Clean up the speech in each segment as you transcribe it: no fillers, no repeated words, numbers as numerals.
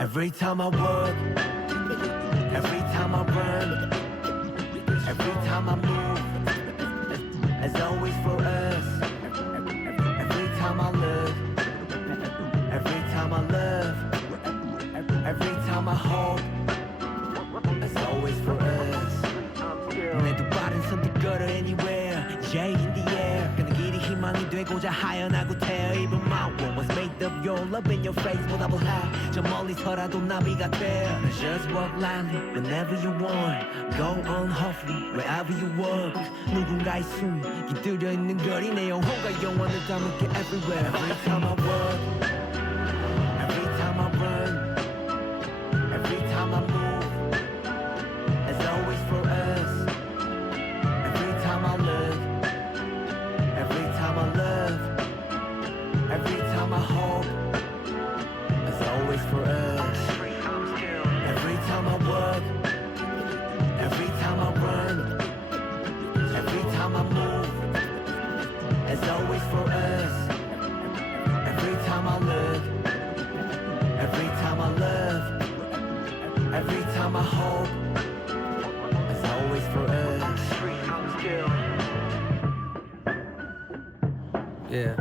Every time I work, every time I run, every time I move, as always for us. Every time I look, every time I love, every time I hope, as always for us. 내 두 발은 선택걸어 anywhere, yeah in the air. 그는 길이 희망이 되고자 하연하고 태어 입은 my world was made of your love in your face. 못 답을 해, 저 멀리서라도 나비가 돼. Just walk lightly whenever you want, go on hopefully wherever you walk. 누군가의 숨이 깃들여 있는 거리, 내 영혼과 영원을 담을게 everywhere. Every time I walk, every time I run, every time I move, as always for us. Every time I look, every time I love, every time I hope, as always for us. Every time I work, every time I run, every time I move, as always for us. Every time I look, every time I love, every time I hope, as always for us. Yeah.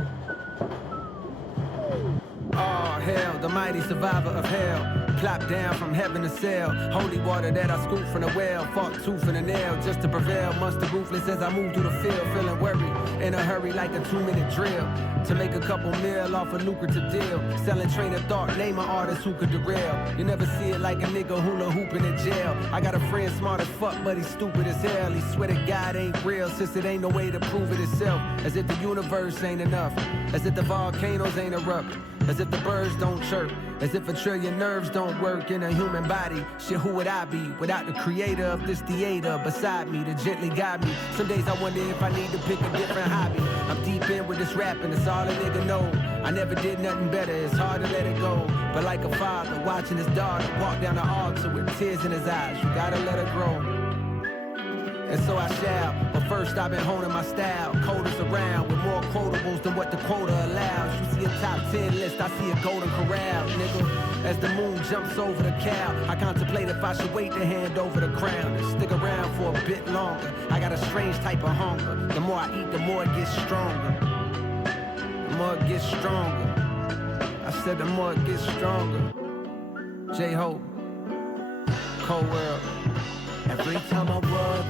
Oh, hell, the mighty survivor of hell. Plop down from heaven to sail. Holy water that I scoop from the well. Fought tooth and a nail just to prevail. Monster ruthless as I move through the field. Feeling worried, in a hurry like a 2-minute drill. To make a couple mil off a lucrative deal. Selling train of thought, name an artist who could derail. You never see it like a nigga hula hooping in jail. I got a friend smart as fuck, but he's stupid as hell. He swear to God ain't real, since it ain't no way to prove it itself. As if the universe ain't enough. As if the volcanoes ain't erupt. As if the birds don't chirp. As if a trillion nerves don't work in a human body. Shit, who would I be without the creator of this theater beside me to gently guide me? Some days I wonder if I need to pick a different hobby. I'm deep in with this rapping, it's all a nigga know. I never did nothing better, it's hard to let it go. But like a father watching his daughter walk down the altar with tears in his eyes, you gotta let her grow. And so I shall, but first I've been honing my style. Coders around with more quotables than what the quota allows. You see a top 10 list, I see a golden corral, nigga. As the moon jumps over the cow, I contemplate if I should wait to hand over the crown and stick around for a bit longer. I got a strange type of hunger. The more I eat, the more it gets stronger. The more it gets stronger. I said the more it gets stronger. J-Hope, Cold World. Every time I walk,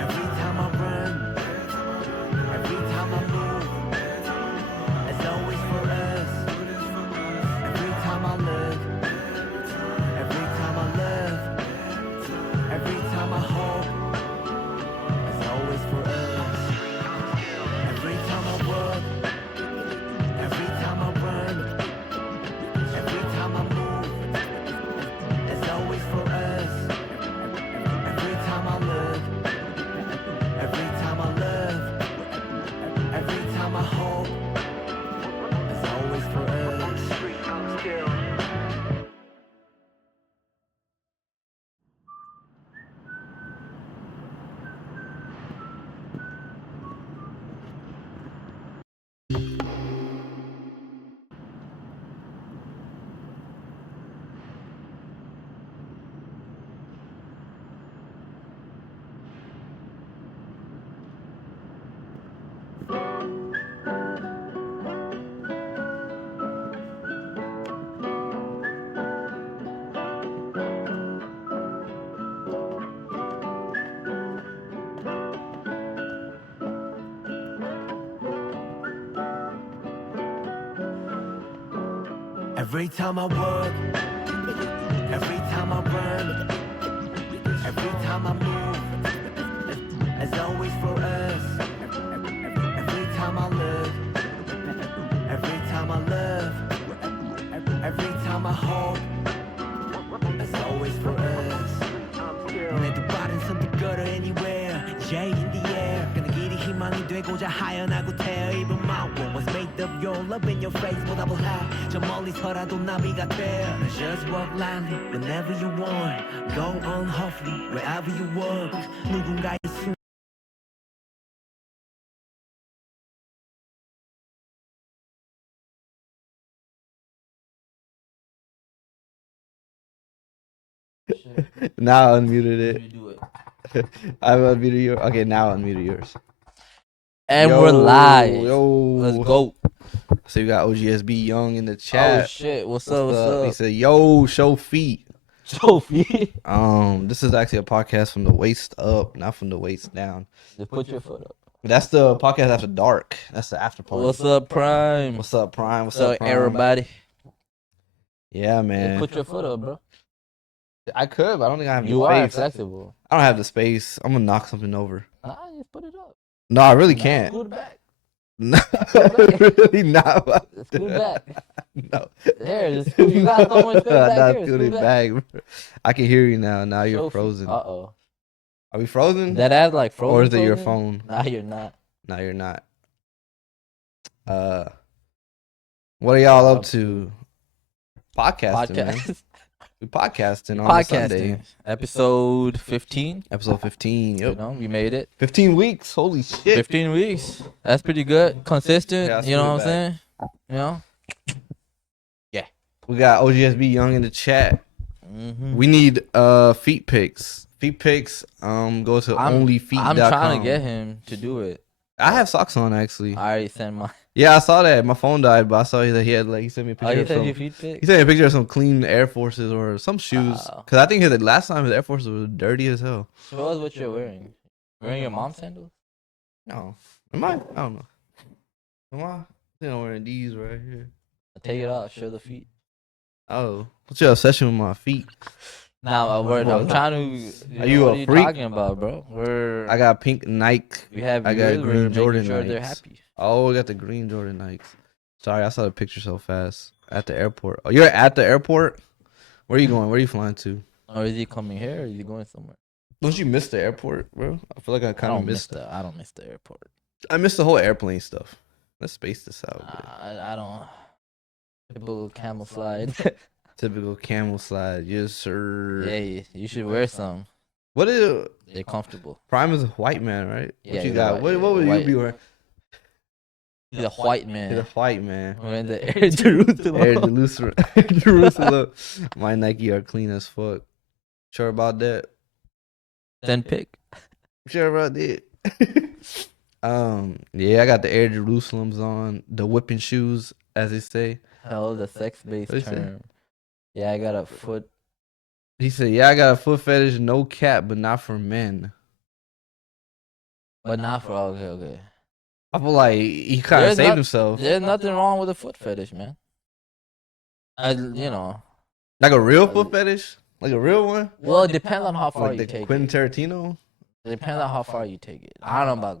every time I run, every time I move, as always for us. Every time I look, every time I love, every time I hope, as always for us. Every time I walk, every time I run, every time I move, as always for us. Every time I look, every time I love, every time I hope, it's always for us. Every time I work, every time I run, every time I move, as always for us. Every time I look, every time I love, every time I hope, as always for us. 내 두 발은 선택걸어 anywhere, yeah in the air. 그는 길이 희망이 되고자 하연하고 태어 입은 my world was made of your love in your face. 못 답을 해, 저 멀리서라도 나비가 돼. Just walk lightly whenever you want, go on hopefully wherever you walk. 누군가의 숨 Now I unmuted Let it. me do it. I unmuted yours. Okay, now I unmuted yours. And we're live. Yo. Let's go. So you got OGSB Young in the Oh chat. shit! What's up? He said, "Yo, show feet." Sophie, This is actually a podcast from the waist up, not from the waist down. just put your foot up. That's the podcast after dark. That's the after party. What's up, Prime? What's up, Prime? What's So up, Prime? everybody, Yeah, hey, man. put your foot up, bro. I could, but I don't think I have the You are space. flexible. I don't have the space. I'm gonna knock something over. Nah, just put it up. No, I really can't. Scoot back. No, really not. about to Scoot do that. back. No. There, just scoot. You got so much space back Not here. scooting Scoot back. back. I can hear you now. Now you're frozen. Uh oh. Are we frozen? That ad like frozen. Or is it your frozen? phone? Nah, you're not. No, you're not. What are y'all up to? Podcasting, man. Podcast. We podcasting on a Sunday. Podcasting. Episode 15. Episode 15. You Yep. know, we made it. 15 weeks. Holy shit. 15 weeks. That's pretty good. Consistent. Yeah, let's you know put what it I'm saying? You know? We got OGSB Young in the chat. Mm-hmm. We need feet pics. Feet pics. Go to onlyfeet.com. I'm trying to get him to do it. I have socks on actually. I already sent my. Yeah, I saw that. My phone died, but I saw that he sent me a picture. Oh, you of sent some, your feet pic? he sent me a picture of some clean Air Forces or some shoes. Wow. Cause I think the last time his Air Forces were dirty as hell. Show us what you're wearing. Wearing your mom's sandals? No, am I? I don't know. Am I? I think I'm wearing these right here. Take it off. Show the feet. Oh, what's your obsession with my feet? Nah, I'm trying to. Are you what a are you freak? talking about, bro? I got pink Nike. We have. I got yours, we're green making Jordan sure they're Nikes. happy. Oh, we got the green Jordan Nikes. Sorry, I saw the picture so fast at the airport. Oh, you're at the airport? Where are you going? Where are you flying to? Or is he coming here? Or is he going somewhere? Don't you miss the airport, bro? I feel like I kind of missed. I don't miss the airport. I missed the whole airplane stuff. Let's space this out. I don't. Typical camel slide. Typical camel slide, yes sir. Hey, you should wear some. What is They're comfortable. Prime is a white man, right? What Yeah, you he's got? a What white- would white. you be wearing? He's a white He's a man. white man. We're in the Air Jerusalem. Air Jerusalem. Jerusalem. My Nike are clean as fuck. Sure about that? Then pick. Sure about that? Yeah, I got the Air Jerusalems on, the whipping shoes, as they say. Hell, the sex-based What'd he say? term. Yeah, I got a foot. He said, "Yeah, I got a foot fetish, no cap, but not for men." But not for okay. I feel like he kind of There's saved not- himself. There's nothing wrong with a foot fetish, man. You know. Like a real foot fetish, like a real one. Well, it depends on how far Like you the take Quentin it. Tarantino. It depends on how far you take it. I don't know about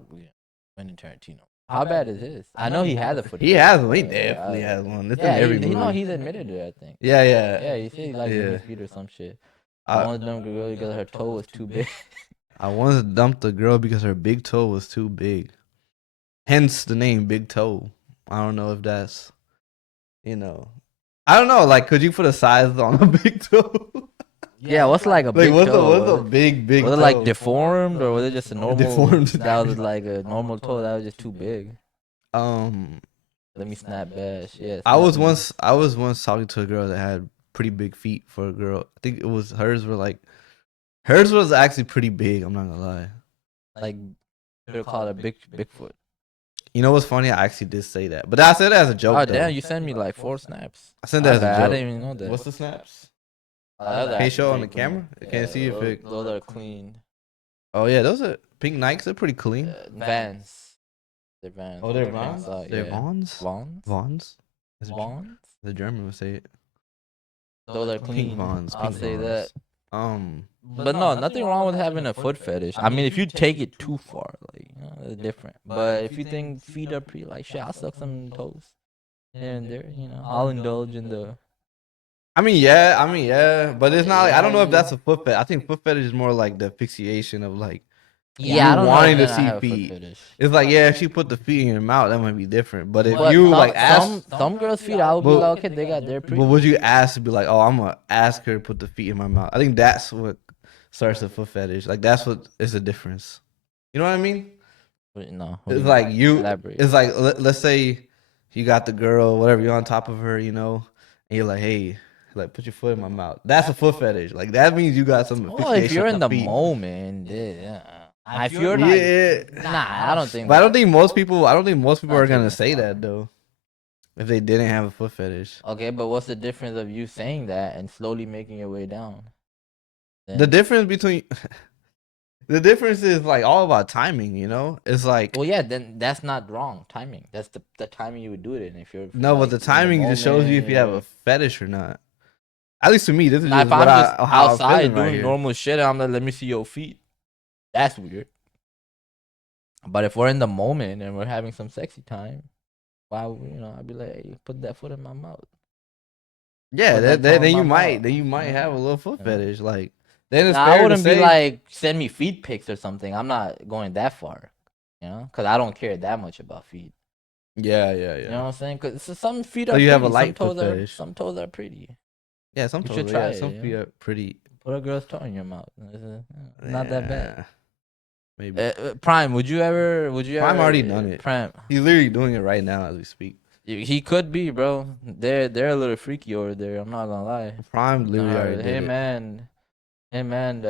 Quentin Tarantino. How bad is his? I know he has a foot. He fetish. has one. He Yeah, definitely has one. It's Yeah, in every he movie. know he's admitted to it. I think. Yeah. Yeah, he said he likes Yeah. his feet or some shit. I, One of them girl because her toe was too big. I once dumped a girl because her big toe was too big. Hence the name Big Toe. I don't know if that's, I don't know. Like, could you put a size on a big toe? Yeah, what's like a Like, big what's toe? a big Was toe? it like deformed or was it just a normal? Deformed. That was like a normal toe that was just too big. Um, Let me snap bash. Yeah. I was snap once talking to a girl that had pretty big feet for a girl. I think it was hers was actually pretty big. I'm not gonna lie. like they call it a Bigfoot. You know what's funny? I actually did say that, but I said it as a joke. Oh though. damn! You sent me like 4 snaps. I sent that as a I joke. didn't even know that. What's the snaps? Those are Can you show on actually the camera? I can't see if it. Those are clean. Oh yeah, those are pink Nikes. They're pretty clean. Vans. They're Vans. Oh, they're Vans. Vons. They're Vons. Vons. Vons. Vons. The German would say it. Those are clean. Pink Vons. I'll Pink say Vons. that. But But no, nothing wrong with having a foot fetish. I mean, if you take it too far, like it's different. But if you think feet are pretty, like shit, I'll suck some toes here and there. I'll indulge in the. I mean, yeah. But it's not like I don't know if that's a foot fetish. I think foot fetish is more like the asphyxiation of like. Yeah, I don't know wanting if to I see have a foot feet. fetish. It's like if she put the feet in your mouth, that might be different. But if But you some, like ask, some girls' feet, I would be But- like, okay, they got their pretty. but would you ask to be like, oh, I'm gonna ask her to put the feet in my mouth? I think that's what starts the foot fetish. Like that's what is the difference. You know what I mean? No, It's like you. elaborate. It's like let's say you got the girl, whatever, you're on top of her, and you're like, hey, Like put your foot in my mouth. That's a foot fetish. Like that means you got some. Well, if you're in the feet. moment, yeah. If you're not, Yeah. nah, I don't think. But I that. don't think most people. I don't think most people Not are gonna taking say it far. that though. If they didn't have a foot fetish. Okay, but what's the difference of you saying that and slowly making your way down? The Then- difference between. The difference is like all about timing. You know, it's like. Well, yeah, then that's not wrong timing. That's the timing you would do it in. If you're No, like, but the in timing just shows you if you have moment a fetish or not. At least to me, this is Now, just if I'm what just how I'm outside feeling doing right here. normal shit, and I'm like, let me see your feet. That's weird. But if we're in the moment and we're having some sexy time, why I'd be like, hey, put that foot in my mouth. Yeah, put that then toe in you my might mouth. have a little foot Yeah. fetish. Like then it's Now, fair I to wouldn't say. be like, send me feet pics or something. I'm not going that far, because I don't care that much about feet. Yeah. You know what I'm saying? Because some feet So are you pretty. have a light some foot toes are fetish. some toes are pretty. Yeah, some You toes. should try Yeah, it, some you feet know? are pretty. Put a girl's toe in your mouth. Not that bad. Yeah, maybe. Prime, would you ever? Prime already done it. Prime, He's literally doing it right now as we speak. he could be, bro. They're a little freaky over there. I'm not gonna lie. Prime literally already did Hey it. man, hey man.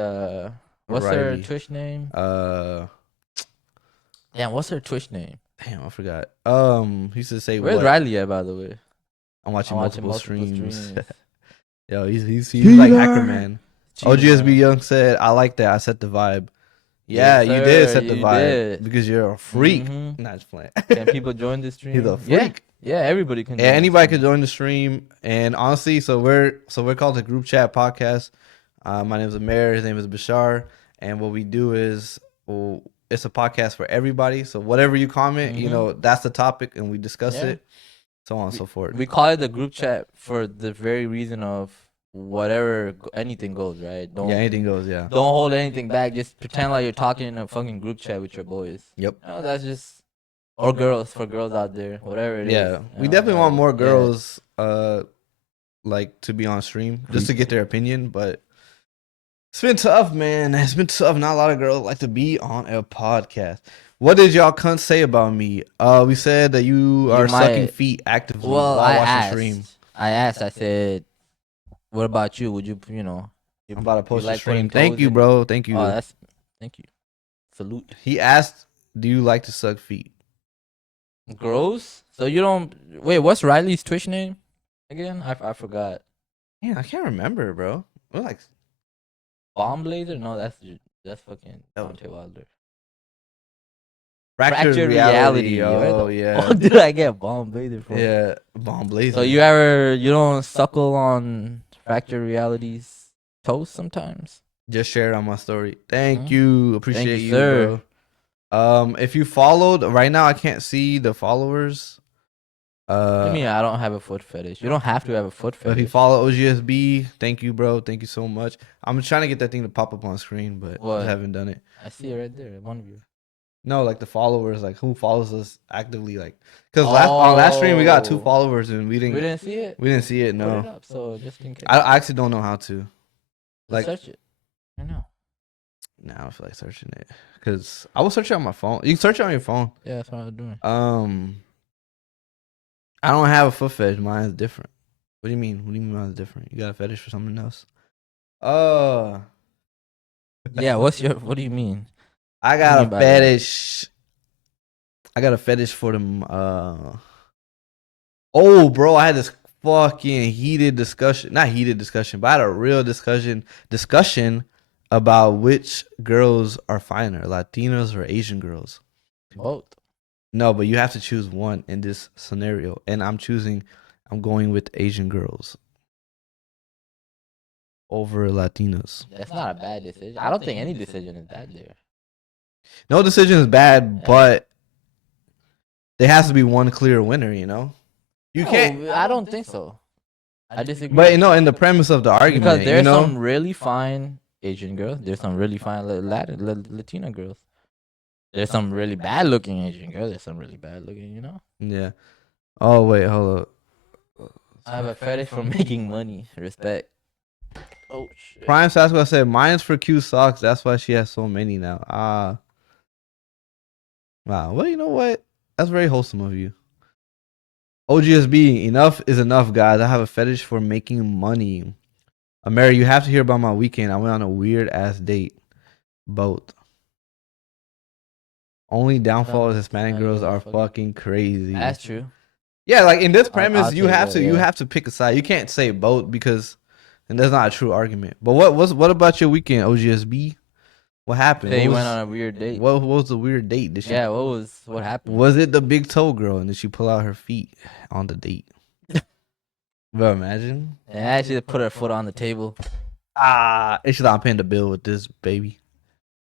What's her Riley. Twitch name? Uh, Damn, what's her Twitch name? damn, I forgot. He used to say Where's what? Riley at, by the way? I'm watching multiple streams. streams. Yo, he's like Hacker Man. Cheater. OGSB Young said, "I like that. I set the vibe." Yeah, Yes, you did sir, set the you vibe did. because you're a freak. Mhm. Nah, just playing. Can people join the stream? He's a Yeah, freak. yeah, everybody can. Yeah, join the anybody stream. could join the stream. And honestly, so we're called the Group Chat Podcast. My name is Amir. His name is Bashar. And what we do is, it's a podcast for everybody. So whatever you comment, that's the topic, and we discuss Yeah. it, so on and so forth. We call it the group chat for the very reason of whatever anything goes, right? Don't Anything goes. Yeah. don't hold anything back. Just pretend like you're talking in a fucking group chat with your boys. Yep. That's just or girls for girls out there, whatever it is. Yeah, we definitely want more yeah. girls, like to be on stream just to get their opinion. But it's been tough, man. It's been tough. Not a lot of girls like to be on a podcast. What did y'all cunts say about me? We said that you are sucking feet actively Well, while I watching asked. stream. I said, "What about you? Would you, I'm about to post a like stream. putting Thank toes you, in- bro. Thank you. Oh, thank you. Salute." He asked, "Do you like to suck feet?" Gross. So you don't wait. What's Riley's Twitch name again? I forgot. Yeah, I can't remember, bro. We're like, Bomb Blazer? No, that's fucking Oh. Dante Wilder. fractured reality. Oh yeah, What did I get Bomb Blazer from? yeah. Bomb blazer. So you don't suckle on Fractured Reality's toes sometimes? Just share it on my story. Thank Mhm. you. Appreciate you, you, sir. bro. If you followed right now, I can't see the followers. I mean, I don't have a foot fetish. You don't have to have a foot But if you fetish. follow OGSB, thank you, bro. Thank you so much. I'm trying to get that thing to pop up on screen, but What? I haven't done it. I see it right there. One of you. No, like the followers, like who follows us actively, like because on last stream we got 2 Oh. followers and we We didn't didn't see it. see it. Put it No, up, so just in case. I actually don't know how to. Let's like- search it. I know. Nah, I don't feel like searching it because I will search it on my phone. You can search it on your phone. Yeah, that's what I was doing. I don't have a foot fetish. Mine is different. What do you mean? What do you mean mine's different? You got a fetish for something else? Yeah, what do you mean? I What do you got mean a by that? fetish. I got a fetish for them. Oh, bro, I had this fucking heated discussion. Not heated discussion, but I had a real discussion about which girls are finer, Latinos or Asian girls. Both. No, but you have to choose one in this scenario, and I'm going with Asian girls over Latinos. That's not a bad decision. I don't think any decision is bad there. No decision is bad, Yeah. but there has to be one clear winner. You can't. No, I don't think so. I disagree. But in the premise of the argument, because there's some really fine Asian girls. There's some really fine Latina girls. There's some really bad looking Asian girls. There's some really bad looking. Yeah. Oh wait, hold up. I have a fetish for making money. Respect. Oh shit. Prime Sasquatch said mine's for cute socks. That's why she has so many now. Wow. Well, you know what? That's very wholesome of you. OGSB, enough is enough, guys. I have a fetish for making money. Mary, you have to hear about my weekend. I went on a weird ass date. Both. Only downfall is Hispanic girls are fucking crazy. That's true. Yeah, like in this I'll premise, take you have that, to yeah. pick a side. You can't say both because and that's not a true argument. But what about your weekend, OGSB? What happened? They What went was, on a weird date. what was the weird date? Did she? Yeah, what happened? Was it the big toe girl? And did she pull out her feet on the date? Bro, imagine. And actually put her foot on the table. And she's like, I'm paying the bill with this, baby.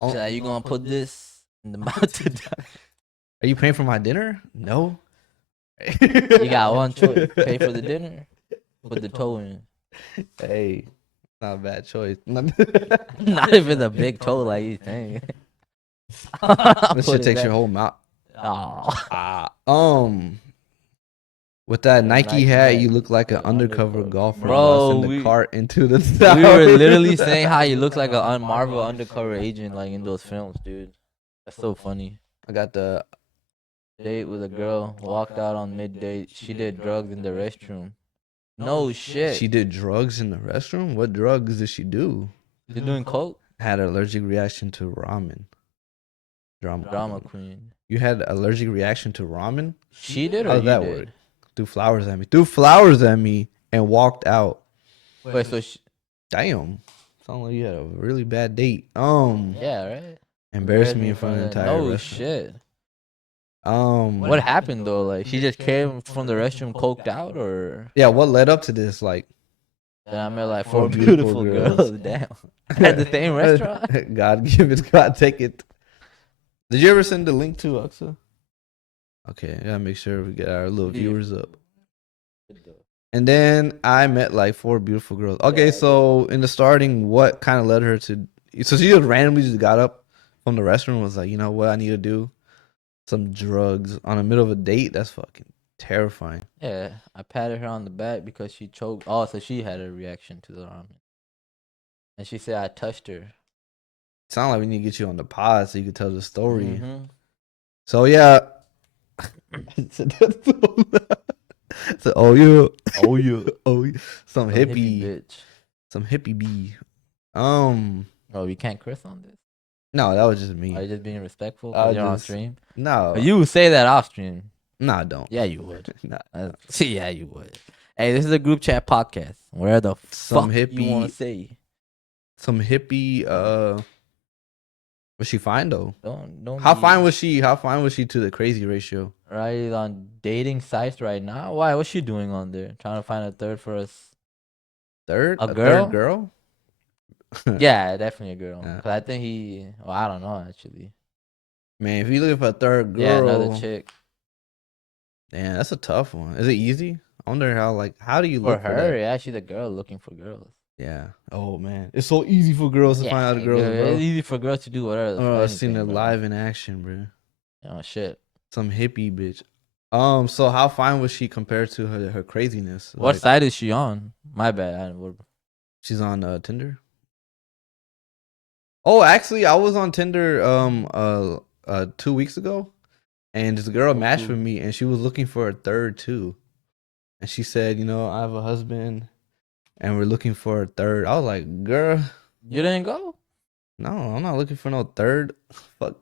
She's like, you gonna put this in the mouth to die? Are you paying for my dinner? No. You got one choice: pay for the dinner, put the toe in. Hey, not a bad choice. Not even the big toe like you think. This shit takes your whole mouth. With that Nike hat, you look like an undercover golfer. Bro, in the cart into the We were literally saying how he looks like a Marvel undercover agent, like in those films, dude. That's so funny. I got the Date with a girl, walked out on midday. She did drugs in the restroom. No shit. She did drugs in the restroom. What drugs did she do? You're doing coke? Had an allergic reaction to ramen. Drama queen. You had allergic reaction to ramen? She did or How'd you that did? work? Threw flowers at me. Threw flowers at me and walked out. Wait, so she, Damn. Sound like you had a really bad date. yeah, right? Embarrassed me in front of the entire No restaurant. shit. What What happened though? Like she just came from the restroom coked out, or Yeah, what led up to this? Like, I met like Four four beautiful beautiful girls. girls. Damn. At the same restaurant? God give it, God take it. Did you ever send the link to Aksa? Okay, I gotta make sure we get our little viewers up. And then I met like 4 beautiful girls. Okay, so in the starting, what kind of led her to? So she just randomly just got up from the restroom and was like, you know what, I need to do some drugs on the middle of a date. That's fucking terrifying. Yeah, I patted her on the back because she choked. Oh, so she had a reaction to the ramen. And she said I touched her. Sound like we need to get you on the pod so you can tell the story. Mhm. So yeah. So, oh yeah, some hippie, bitch. some hippie bee. Oh, we can't curse on this. No, that was just me. Are you just being respectful I'll because you're on just- stream? No, You would say that off stream. no, I don't. Yeah, you would. Nah. Yeah, you would. Hey, this is a group chat podcast. Where the Some fuck you want hippie- to say? Some hippie. Was she fine though? Don't. How be fine was she? How fine was she to the crazy ratio? right on dating sites right now? Why? What's she doing on there? Trying to find a third for us? Third, A third girl. Yeah, definitely a girl. Yeah. 'Cause I think he. Well, I don't know actually. Man, if you looking for a third girl, Yeah, another chick. damn, that's a tough one. Is it easy? I wonder how do you For look for her, that? yeah, she's a girl looking for girls. Yeah. Oh man, it's so easy for girls to find out a girl, bro. It's easy for girls to do whatever. Oh, I've seen it anything, bro. live in action, bro. Oh shit. Some hippie bitch. So how fine was she compared to her craziness? What Like, side is she on? My bad. she's on Tinder. Oh, actually, I was on Tinder 2 weeks ago, and this girl matched with me, and she was looking for a third too, and she said, you know, I have a husband, and we're looking for a third. I was like, girl, You didn't go? no, I'm not looking for no third. Fuck.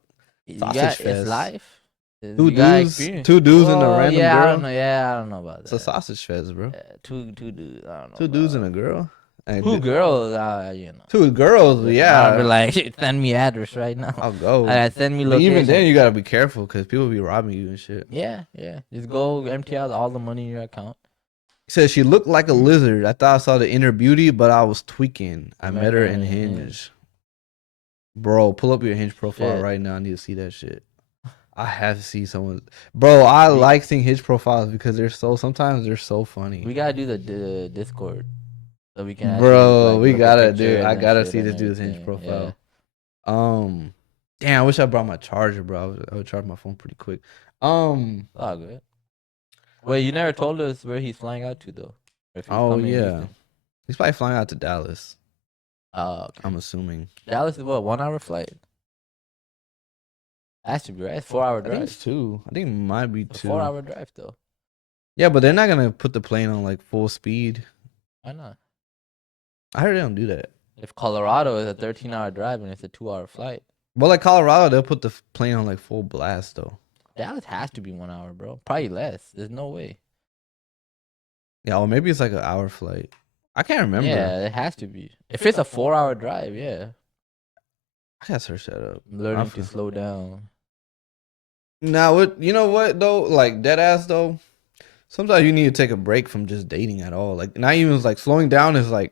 You Sausage got, fest. it's life. Two You got dudes, experience. two dudes and a Oh, random yeah, girl. I don't know. Yeah, I don't know about that. It's a sausage fest, bro. Yeah, two dudes. I don't know. Two dudes about and a girl. And Two girls. You know. Two girls, I'll be yeah. like, send me address right now. I'll go. Send me But location. even then, you gotta be careful because people be robbing you and shit. Yeah. Just go empty out all the money in your account. Said she looked like a lizard. I thought I saw the inner beauty, but I was tweaking. I met her in Hinge. Bro, pull up your Hinge profile Shit. right now. I need to see that shit. I have to see someone. Bro, I like seeing Hinge profiles because sometimes they're so funny. We gotta do the Discord so we can. Bro, actually, we look at gotta pictures do. I and gotta shit see and this dude's Hinge everything. profile. Yeah. Damn, I wish I brought my charger, bro. I would charge my phone pretty quick. Oh, good. Wait, you never told us where he's flying out to though. Or if he's Oh coming in yeah, Houston. he's probably flying out to Dallas. Oh, okay. I'm assuming. Dallas is what, 1 hour flight? Has to be right. It's 4 hour I think drive. it's 2. I think it might be It's a 2. 4 hour drive though. Yeah, but they're not gonna put the plane on like full speed. Why not? I heard they don't do that. If Colorado is a 13-hour drive and it's a 2-hour flight, But like Colorado, they'll put the plane on like full blast though. Dallas has to be 1 hour, bro. Probably less. There's no way. Yeah, or maybe it's like an hour flight. I can't remember. Yeah, it has to be. If it's a 4-hour drive, yeah. I gotta search that up. I'm learning to slow down. Now, what you know what though? Like dead ass though. Sometimes you need to take a break from just dating at all. Like not even like slowing down is like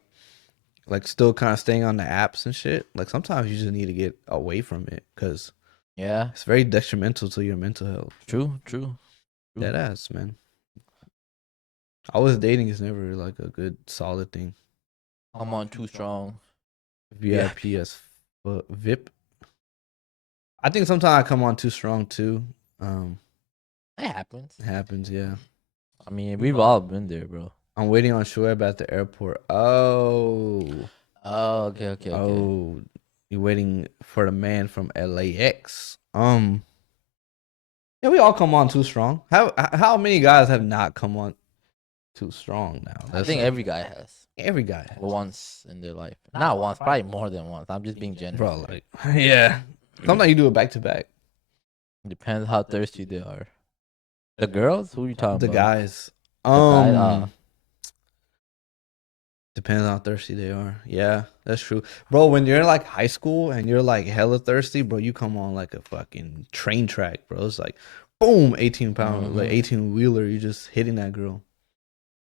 still kind of staying on the apps and shit. Like sometimes you just need to get away from it because Yeah, it's very detrimental to your mental health. true. Dead ass, man. Always dating is never like a good solid thing. I'm on too strong. VIP as VIP. I think sometimes I come on too strong too. It happens. It happens, yeah. I mean, we've all been there, bro. I'm waiting on Shoaib at the airport. Oh, Okay. oh, you're waiting for the man from LAX. Yeah, we all come on too strong. How many guys have not come on too strong now? I think every guy has. Every guy has. Once in their life. Not once, probably more than once. I'm just being generous. Bro, like, yeah. Sometimes you do it back to back. Depends how thirsty they are. The girls? Who are you talking The about? guys. guys, Depends on how thirsty they are. Yeah, that's true. Bro, when you're in like high school and you're like hella thirsty, bro, you come on like a fucking train track, bro. It's like boom, 18 pound, like 18 wheeler, you just hitting that girl.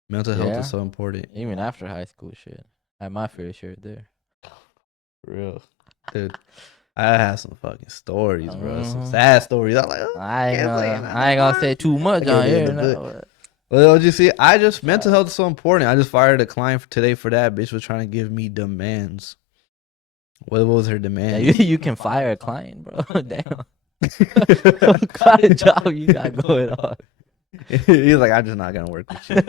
Mental health Yeah. is so important. Even after high school shit. I had my fair share there. For real. Dude. I had some fucking stories, bro. Some Mhm. sad stories. I'm like, oh, I ain't can't say gonna, nothing I ain't gonna about say it. too much I on can't here. do No. it. Well, you see, mental health is so important. I just fired a client for today for that. Bitch was trying to give me demands. What was her Yeah, demand? you can fire a client, bro. Damn. What kind of job you got going on? He's like, I'm just not gonna work with you.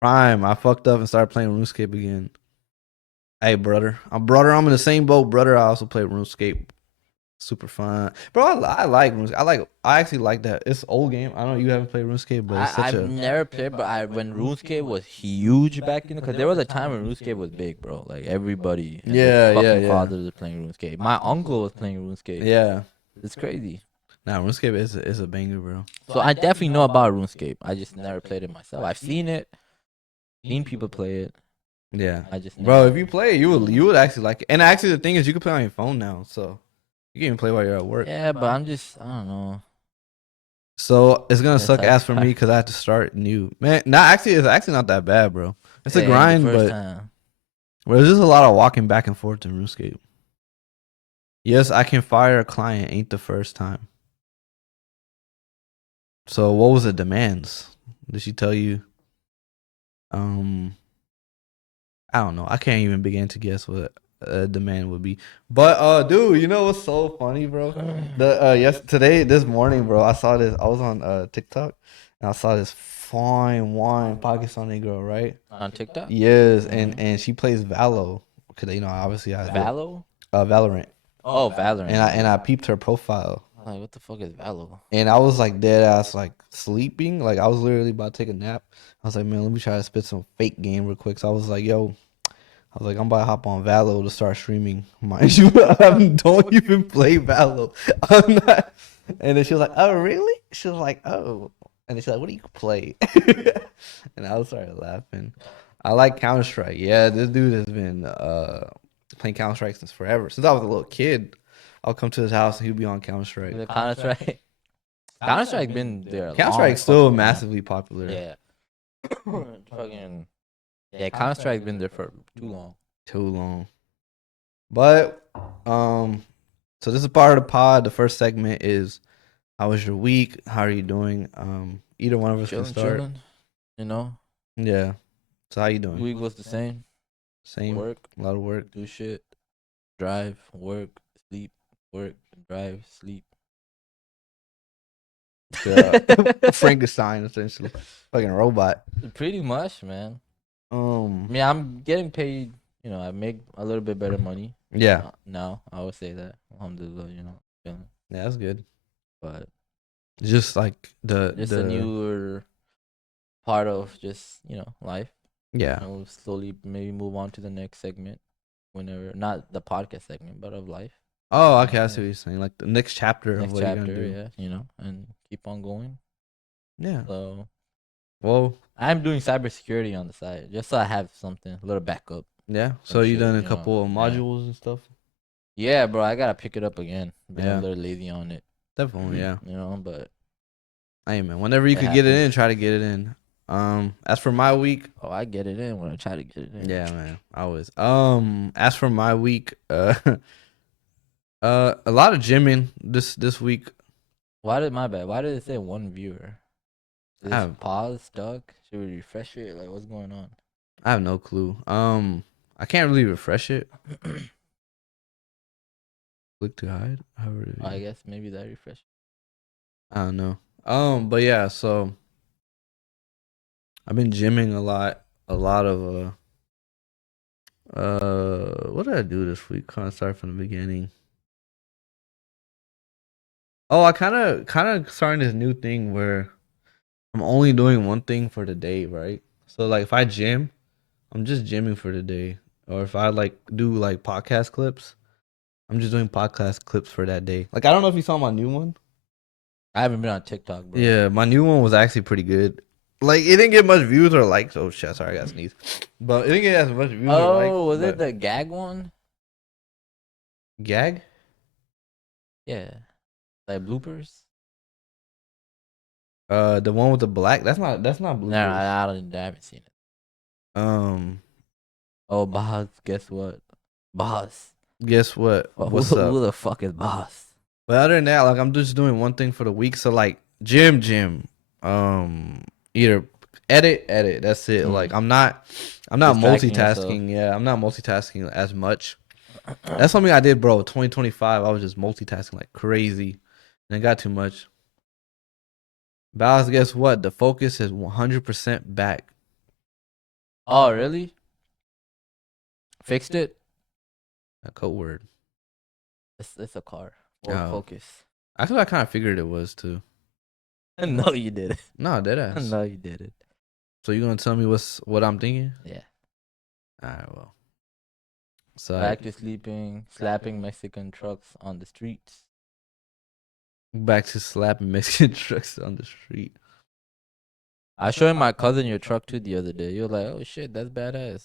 Prime, I fucked up and started playing RuneScape again. Hey, brother, I'm in the same boat, brother. I also play RuneScape. Super fun, bro. I like RuneScape. I actually like that. It's old game. I know you haven't played RuneScape, but it's such I've never played, but when RuneScape was huge back in, because there was a time when RuneScape was big, bro. Like everybody, and their fucking fathers were playing RuneScape. My uncle was playing RuneScape. Yeah, It's crazy. nah, RuneScape is a banger, bro. So I definitely know about RuneScape. I just never played it myself. I've seen it, seen people play it. Yeah, I just bro. never. If you play it, you would actually like it. And actually, the thing is, you can play on your phone now, so you can even play while you're at work. Yeah, but I don't know. So it's gonna Yes, suck I ass for me tried. because I have to start new. Man, it's actually not that bad, bro. It's a Yeah, the grind, first but time. there's just a lot of walking back and forth in RuneScape. Yes, I can fire a client. Ain't the first time. So what was the demands? Did she tell you? I don't know. I can't even begin to guess what a demand would be. But dude, you know what's so funny, bro? This morning, bro, I saw this. I was on TikTok and I saw this fine wine Pakistani girl, right? On TikTok? Yes, and she plays Valo because obviously I Valo? Valorant. Oh, Valorant. And I peeped her profile. I'm like, what the fuck is Valo? And I was like dead ass like sleeping. Like I was literally about to take a nap. I was like, man, let me try to spit some fake game real quick. So I was like, yo, I'm about to hop on Valo to start streaming. Mind you, don't even play Valo. I'm not. And then she was like, oh, really? She was like, oh. And then she's like, what do you play? And I started laughing. I like Counter-Strike. Yeah, this dude has been playing Counter-Strike since forever. Since I was a little kid. I'll come to his house and he'll be on Counter-Strike. The Counter-Strike. Counter-Strike been there. Counter-Strike's still massively popular. Yeah. Fucking. Yeah, Counter-Strike's been there for too long. Too long. But so this is part of the pod. The first segment is how was your week? How are you doing? Either one of us can start. Chilling, you know? Yeah. So how you doing? Week was the same. Same. Work, A lot of work. do shit, drive, work, sleep, work, drive, sleep. Frankenstein essentially. Fucking robot. Pretty much, man. I Um mean, I'm getting paid. You know, I make a little bit better money. Yeah. Now, I would say that. Alhamdulillah, you know, feeling. Yeah, that's good. But Just like just a newer part of just life. Yeah. And we'll slowly maybe move on to the next segment, whenever not the podcast segment, but of life. Oh, okay. I see what you're saying. Like the next chapter of Next what you're chapter, gonna do. yeah, and keep on going. Yeah. So Well, I'm doing cybersecurity on the side, just so I have something, a little backup. yeah. So Some you shit, done a you know, couple of yeah. modules and stuff. Yeah, bro, I gotta pick it up again. Been Yeah. a little lazy on it. Definitely, yeah. But Hey man, whenever you it could get it in, happens. try to get it in. As for my week, I get it in when I try to get it in. yeah, man, I always. As for my week, a lot of gymming this week. My bad? Why did it say one viewer? Is I this have pause stuck? Should we refresh it? Like, what's going on? I have no clue. I can't really refresh it. Click to hide. However, I guess maybe that refresh. I don't know. But yeah, so I've been gymming a lot. A lot of what did I do this week? Kind of start from the beginning. Oh, I kind of starting this new thing where I'm only doing one thing for the day, right? So like if I gym, I'm just gymming for the day. Or if I like do like podcast clips, I'm just doing podcast clips for that day. Like I don't know if you saw my new one. I haven't been on TikTok, bro. Yeah, my new one was actually pretty good. Like it didn't get much views or likes. Oh shit, sorry, I got sneeze. But it didn't get as much views or likes. Oh, was it but- the gag one? gag? Yeah, like bloopers. The one with the black. That's not blue. No, I haven't seen it. Oh, boss. Guess what? Boss. Guess what? Well, What's who, up? Who the fuck is boss? But other than that, like I'm just doing one thing for the week. So like gym. Either edit. That's it. Mm. Like I'm not Distracting multitasking. Yeah, I'm not multitasking as much. That's something I did, bro. 2025, I was just multitasking like crazy, and it got too much. Balance, guess what? The focus is 100% back. Oh, really? Fixed it? A code word. It's a car. Or Oh. focus. Actually, I kind of figured it was too. No, you didn't. No, dead ass. No, you didn't. So you gonna tell me what I'm thinking? Yeah. All right, well. So Back to sleeping, slapping Mexican trucks on the streets. back to slapping Mexican trucks on the street. I was showing my cousin your truck too the other day. You were like, "Oh shit, that's badass."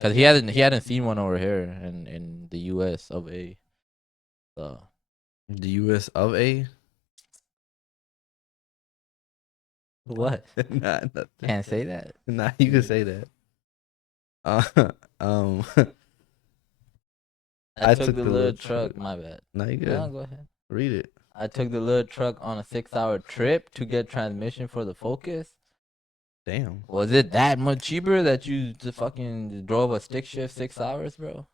Cause he hadn't seen one over here in the U.S. of A. So The U.S. of A. what? Nah, nothing. Can't say that. Nah, you can say that. Um, I took the little truck. My bad. Now you good. No, go ahead. Read it. I took the little truck on a 6-hour trip to get transmission for the Focus. Damn. Was it that much cheaper that you just fucking drove a stick shift 6 hours, bro?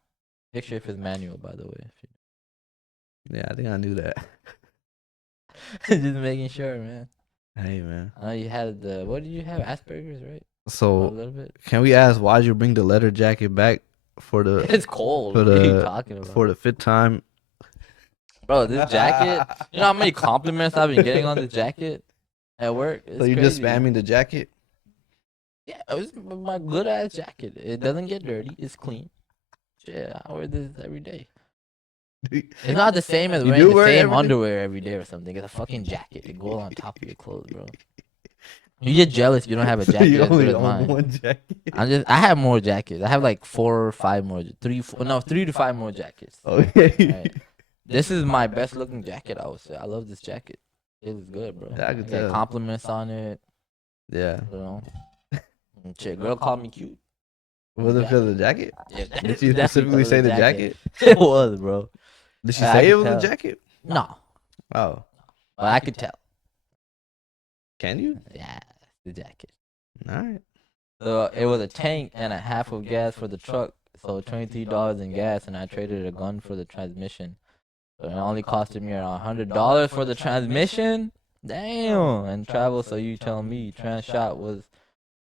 Stick shift is manual, by the way. Yeah, I think I knew that. Just making sure, man. Hey, man. I know you had what did you have? Asperger's, right? A So, little bit. can we ask why'd you bring the leather jacket back for the It's cold. for What are you the talking about? for the fifth time? Bro, this jacket. You know how many compliments I've been getting on this jacket at work? It's So you just crazy. spamming the jacket? Yeah, it's my good ass jacket. It doesn't get dirty. It's clean. Shit, I wear this every day. It's not the same as You wearing do the wear it same every day? underwear every day or something. It's a fucking jacket. It goes on top of your clothes, bro. You get jealous if you don't have a jacket You as good only as own mine. one jacket. I have more jackets. I have like 4 or 5 more, 3 to 5 more jackets. Okay. Right. This is my best looking jacket, I would say. I love this jacket. It looks good, bro. Yeah, I could get tell. compliments on it, Yeah. you know. And shit, girl called me cute. Was it because of the jacket? Yeah, Did she definitely specifically because say of the jacket? It was, bro. Did she I say it could was tell. a jacket? No, Oh, but I could tell. can you? Yeah, the jacket. All right. So it was a tank and a half of gas for the truck. So $23 in gas, and I traded a gun for the transmission. So it only costed me around $100 for the transmission. Damn, and travel. So you tell me, trans shot was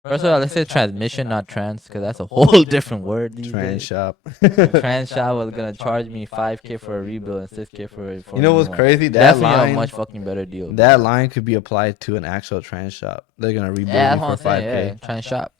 First of all, let's say transmission, not trans, because that's a whole different word these Trans days. shop. A trans shop was gonna charge me 5K for a rebuild and 6K for You know a new what's one. crazy? That Definitely line, a much fucking better deal. that bro. line could be applied to an actual trans shop. They're gonna rebuild Yeah, you that's for what I'm saying. 5K. Yeah, trans shop.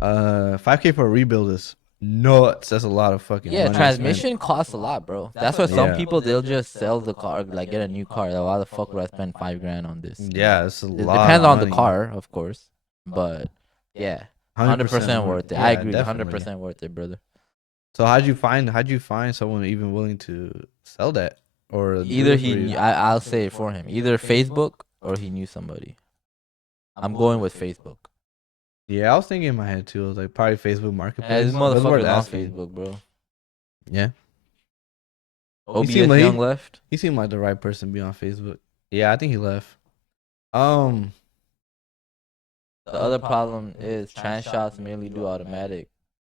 5K for a rebuild is nuts. That's a lot of fucking Yeah, money. to spend. transmission costs a lot, bro. That's why some Yeah. people they'll just sell the car, like get a new car. Like, why the fuck would I spend $5,000 on this? Yeah, it's a It lot. depends of on the money. car, of course, but yeah, 100% worth it. Yeah, I agree, definitely. 100% worth it, brother. So how'd you find someone even willing to sell that or do Either it for he, you? I'll say it for him. Either Facebook or he knew somebody. I'm going with Facebook. Yeah, I was thinking in my head too. I was like probably Facebook Marketplace. This But it's worth motherfucker's on asking. Facebook, bro. Yeah, OBS seemed like Young left. he seemed like the right person to be on Facebook. Yeah, I think he left. The other problem is trans shops mainly do automatic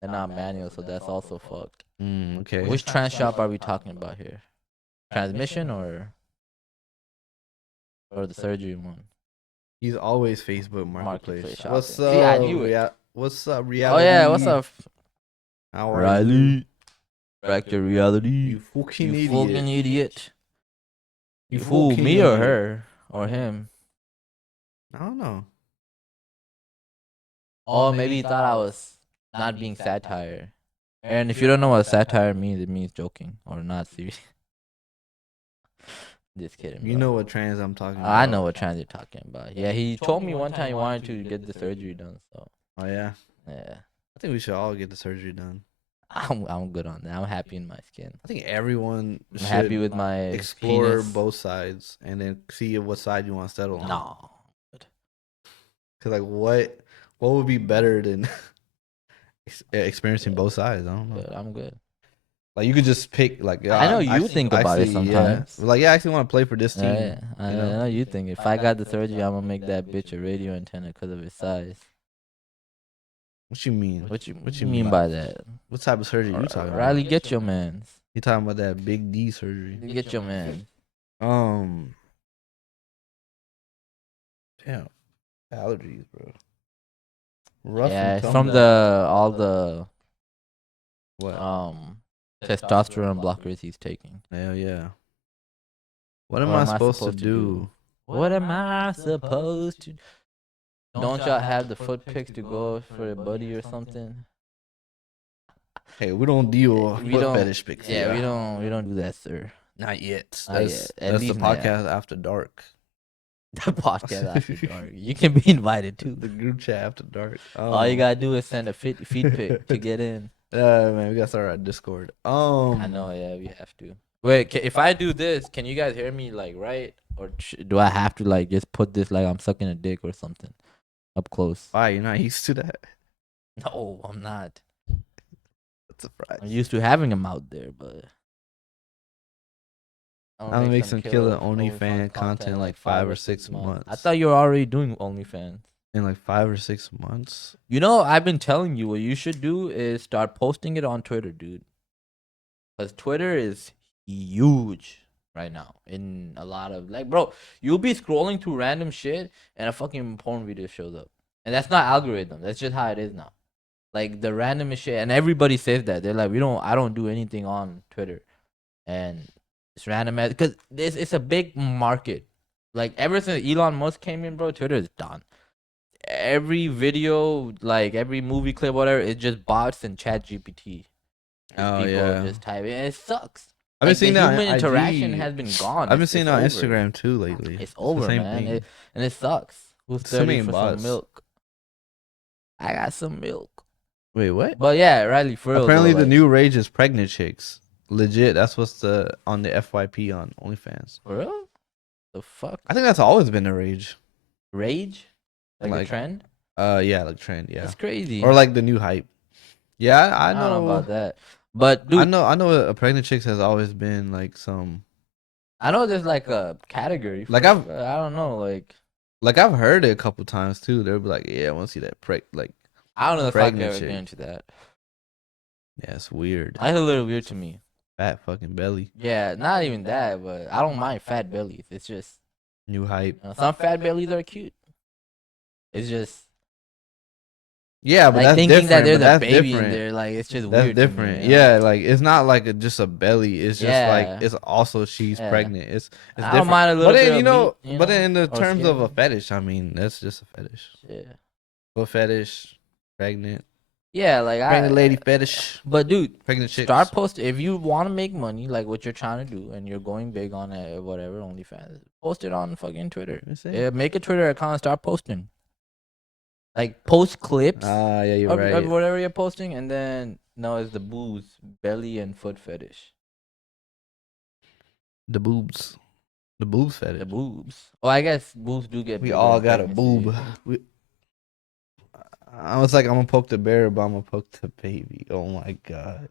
and not manual, so that's also fucked. Okay. Which trans shop are we talking about here? Transmission or the surgery one? He's always Facebook Marketplace Marketplace. shopping. What's See, up? I knew it. What's up, Oh reality? yeah, what's up, How are you? Riley? Back to reality. You fucking You idiot. fucking idiot. You Who, fucking me or idiot. her or him? I don't know. Oh, maybe he thought I was not being satire. And if you don't know what satire means, it means joking or not serious. Just kidding. You bro. know what trans I'm talking about. I know what trans you're talking about. Yeah, he told me one time he wanted to get the surgery done. So Oh yeah. yeah, I think we should all get the surgery done. I'm good on that. I'm happy in my skin. I think everyone I'm should happy with my explore penis. both sides and then see what side you want to settle on. No, Cause like what would be better than experiencing both sides? I don't know. good. I'm good. Like you could just pick. Like I know you think about it sometimes. Yeah. Like yeah, I actually want to play for this team. Yeah, I know you think if I got the surgery, I'm gonna make that bitch a radio antenna because of its size. What you mean? What you mean by that? What type of surgery you talking about? Riley, get your mans. You talking about that big D surgery? Get your man. Damn, allergies, bro. Rough Yeah, and it's tumble. from all the What? testosterone blockers he's taking. Hell yeah. What am I supposed to do? What am I supposed to? Don't y'all have the foot pics to go for a buddy or something? Hey, we don't deal with We foot don't- fetish pics. Yeah, here. we don't do that, sir. Not yet. Not That's, yet. At that's the least not podcast after dark. The podcast after dark. You can be invited too. The group chat after dark. All you gotta do is send a feed pic to get in. Man, we gotta start our Discord. I know, yeah, we have to. Wait, if I do this, can you guys hear me like right, or do I have to like just put this like I'm sucking a dick or something up close? Why you're not used to that? No, I'm not. That's a surprise. I'm used to having them out there, but I'm gonna make some killer OnlyFans content like 5 or 6 months. I thought you were already doing OnlyFans. In like 5 or 6 months. You know, I've been telling you what you should do is start posting it on Twitter, dude. Because Twitter is huge right now in a lot of like, bro, you'll be scrolling through random shit and a fucking porn video shows up, and that's not algorithm. That's just how it is now. Like the randomest shit, and everybody says that they're like, I don't do anything on Twitter, and it's random because it's a big market. Like ever since Elon Musk came in, bro, Twitter is done. Every video, like every movie clip, whatever, it's just bots and Chat GPT. Oh, People yeah. just type it. And it sucks. I've been Like, seeing the that human on interaction IG. has been gone. I've been It's seeing that on over. Instagram too lately. It's the over, same man. thing. And it sucks. Who's So 30 many for bots. some milk? I got some milk. Wait, what? But yeah, Riley, for real. Apparently, though, the like, new rage is pregnant chicks. Legit, that's what's on the FYP on OnlyFans. For real? The fuck? I think that's always been the rage. Rage? Like a Like, trend? Yeah, like trend, yeah, That's crazy. or like the new hype. Yeah, I I don't know know. about that. But dude, I know. A pregnant chicks has always been like some. I know there's like a category. Like, for I've- it, but I don't know. Like I've heard it a couple times too. They'll be like, "Yeah, I want to see that like." I don't know if I could Pregnant ever chick. get into that. Yeah, it's weird. That's a little weird to me. Fat fucking belly. Yeah, not even that, but I don't mind fat bellies. It's just New hype. some fat bellies are cute. It's just Yeah, but Like that's thinking different. that there's but a that's baby different. in there, like it's just That's weird. To me, different. you know? Yeah, like it's not like just a belly. It's just like Yeah. it's also she's Yeah. pregnant. It's I different. don't mind a little but then bit of meat, you but know, then in the or terms of a skin. fetish, I mean that's just a fetish. Yeah. Foot fetish, pregnant, Yeah, like pregnant lady fetish, But dude, pregnant chicks. start post if you want to make money, like what you're trying to do, and you're going big on it, or whatever, OnlyFans. Post it on fucking Twitter. Yeah, make a Twitter account and start posting. Like post clips Ah, yeah, you're of right. whatever you're posting, and then no, it's the boobs, belly, and foot fetish. The boobs, the boobs fetish. The boobs. Oh, I guess boobs do get. We bigger all in got a pregnancy. boob. I was like, I'm gonna poke the bear, but I'm gonna poke the baby. Oh my god,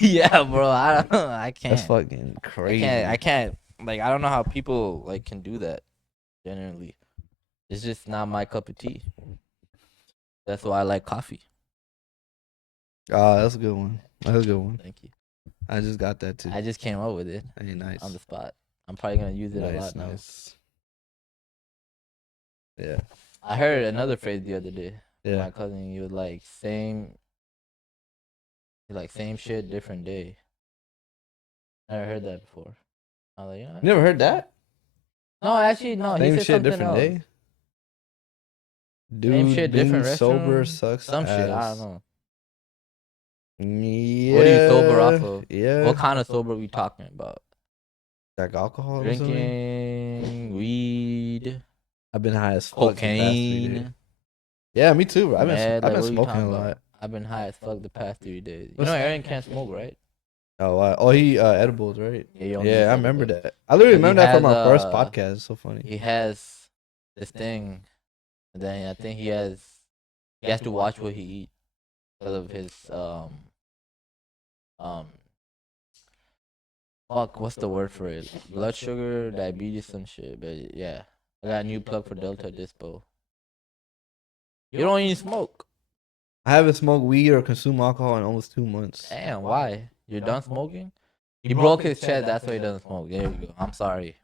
Yeah, bro. I don't. I can't. that's fucking crazy. I can't. Like, I don't know how people like can do that. Generally, it's just not my cup of tea. That's why I like coffee. Ah, that's a good one. That's a good one. Thank you. I just got that too. I just came up with it Hey, nice. on the spot. I'm probably gonna use it a Nice, lot now. nice. Yeah, I heard another phrase the other day. yeah. My cousin, he was like same shit, different day. Never heard that before. I was like, yeah. You never heard that? No, actually, no. He Same said shit, something different else. day. Dude, Same shit, being different sober restroom. sucks. Some shit. I ass. don't know. Yeah. What are you sober off of? Yeah. What kind of sober are we talking about? Like alcohol? Or something? Drinking, weed, I've been high as fuck the past 3 days. cocaine. Yeah, me too. Bro. Mad, I've like, been what are you smoking talking a about? lot. I've been high as fuck the past 3 days. You What's- know Aaron can't smoke, right? Oh, wow. Oh, he edibles, right? he only Yeah, does I remember edibles. that. I literally But he remember that from has, our first uh, podcast. It's so funny. He has this thing, and then I think he has to watch what he eats because of his fuck, what's the word for it? Blood sugar, diabetes, some shit. But yeah, I got a new plug for Delta Dispo. You don't even smoke. I haven't smoked weed or consumed alcohol in almost 2 months. Damn, why? You're done smoking? He broke his chest. That's why he doesn't smoke. There you go. I'm sorry.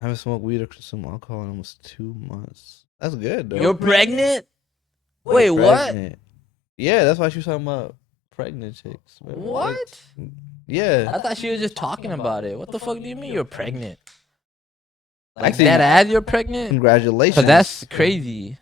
I haven't smoked weed or consumed alcohol in almost 2 months. That's good, though. You're pregnant? Wait, what? Pregnant. Yeah, that's why she was talking about pregnant chicks. man. What? Yeah. I thought she was just talking about it. What the fuck do you mean you're pregnant? Like Actually, that as you're pregnant? Congratulations. Cause that's crazy.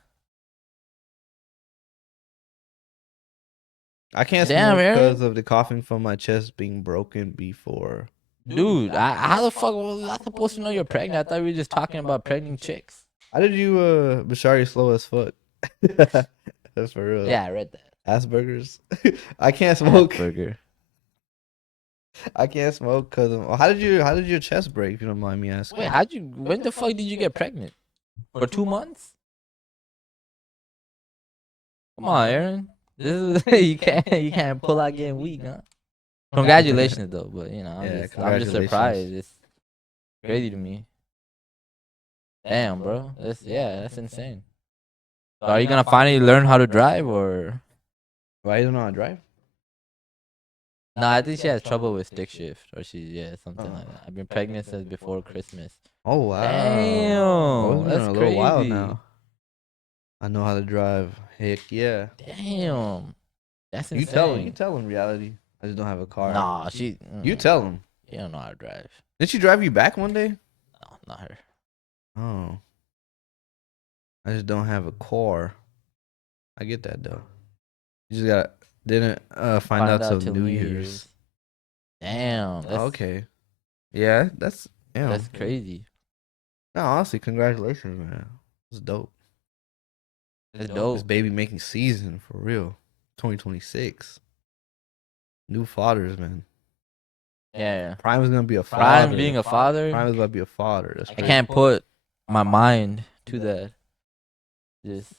I can't Damn, smoke Aaron. because of the coughing from my chest being broken before. Dude, how the fuck was I supposed to know you're pregnant? I thought we were just talking about pregnant chicks. How did you, Bashari slow as fuck? That's for real. Yeah, I read that. Asperger's. I can't smoke. Burger. I can't smoke because of. How did your chest break? If you don't mind me asking. Wait, when the fuck did you get pregnant? For 2 months? Come on, Aaron. This is you can't pull out getting weak, huh? Congratulations though, but you know, I'm Yeah, just congratulations. surprised. It's crazy to me. Damn, bro. That's insane. So are you gonna finally learn how to drive or? Why you don't know how to drive? No, I think she has trouble with stick shift or something Oh. like that. I've been pregnant since before Christmas. Oh wow. Damn, Oh, it's been that's a little while crazy. now. I know how to drive. Heck yeah. Damn, that's insane. You tell him reality. I just don't have a car. Nah, You tell him. She don't know how to drive. Did she drive you back one day? No, not her. Oh. I just don't have a car. I get that though. You just didn't find out till till New Year's. Damn, that's, Okay. Yeah, that's that's crazy. No, honestly, congratulations, man. It's dope. That's This dope. baby making season for real. 2026. New fathers, man. Yeah. Prime is gonna be a father. Prime being a father, Prime is about to be a father. That's I crazy. can't put my mind to that. Just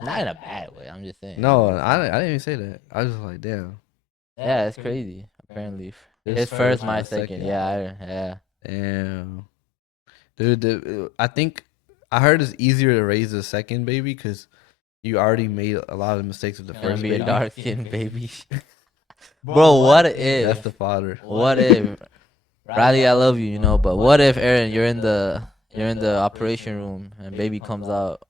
not in a bad way. I'm just saying. No, I didn't even say that. I was just like, damn. Yeah, it's crazy. Apparently, His his first, my second. second. Yeah. Damn. Dude, I think I heard it's easier to raise a second baby because you already made a lot of mistakes with the Gonna first be baby. a dark skinned baby. Bro, what if? That's the father. What if? Riley, I love you, but what if Aaron, you're in the operation room and baby comes out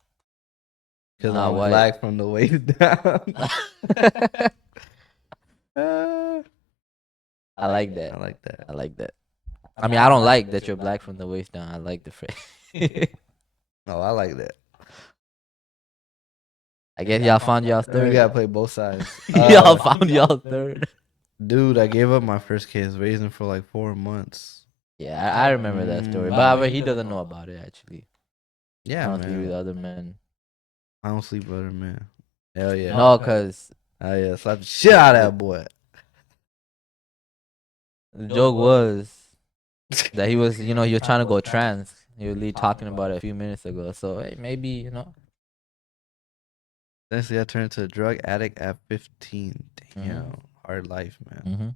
Because Nah, I'm white. black from the waist down. Uh, I like that. I like that. I like that. I mean, I don't like that you're black from the waist down. I like the phrase. Oh, I like that. I guess y'all found y'all We third. gotta play both sides. Y'all found y'all third. Dude, I gave up my first kids, raising for like 4 months. Yeah, I remember that story, but he doesn't know about it actually. Yeah, Honestly, with man. other men. I don't sleep with her, man. Hell yeah. No, cause Oh yeah, slap the shit out of that boy. the joke was that he was, he was trying to go trans. He was talking about it a few minutes ago. So hey, maybe. Essentially, I turned into a drug addict at 15. Damn, Mhm. hard life, man. Mm-hmm.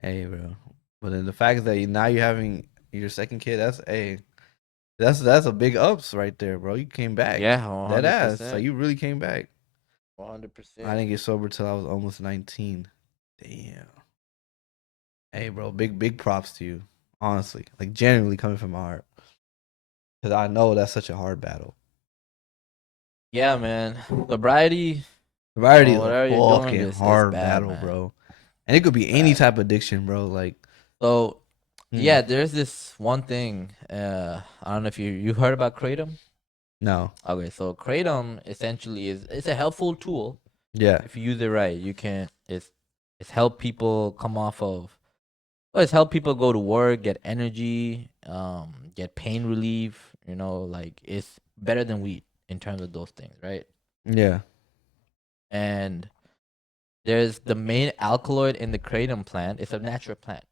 Hey, bro. But then the fact that now you're having your second kid, that's a big ups right there, bro. You came back. Yeah, That 100%. ass. Like you really came back. 100%. I didn't get sober till I was almost 19. Damn. Hey, bro. Big props to you. Honestly, like genuinely coming from my heart, because I know that's such a hard battle. Yeah, man. Sobriety. Sobriety is Whatever a you're doing fucking is hard bad, battle, man. bro. And it could be any Bad. type of addiction, bro. Like, So, yeah, there's this one thing. I don't know if you heard about kratom. no. Okay, so kratom essentially it's a helpful tool. Yeah. If you use it right, you can. It's help people come off of. Well, it's help people go to work, get energy, get pain relief. Like it's better than weed in terms of those things, right? Yeah. And there's the main alkaloid in the kratom plant. It's a natural plant,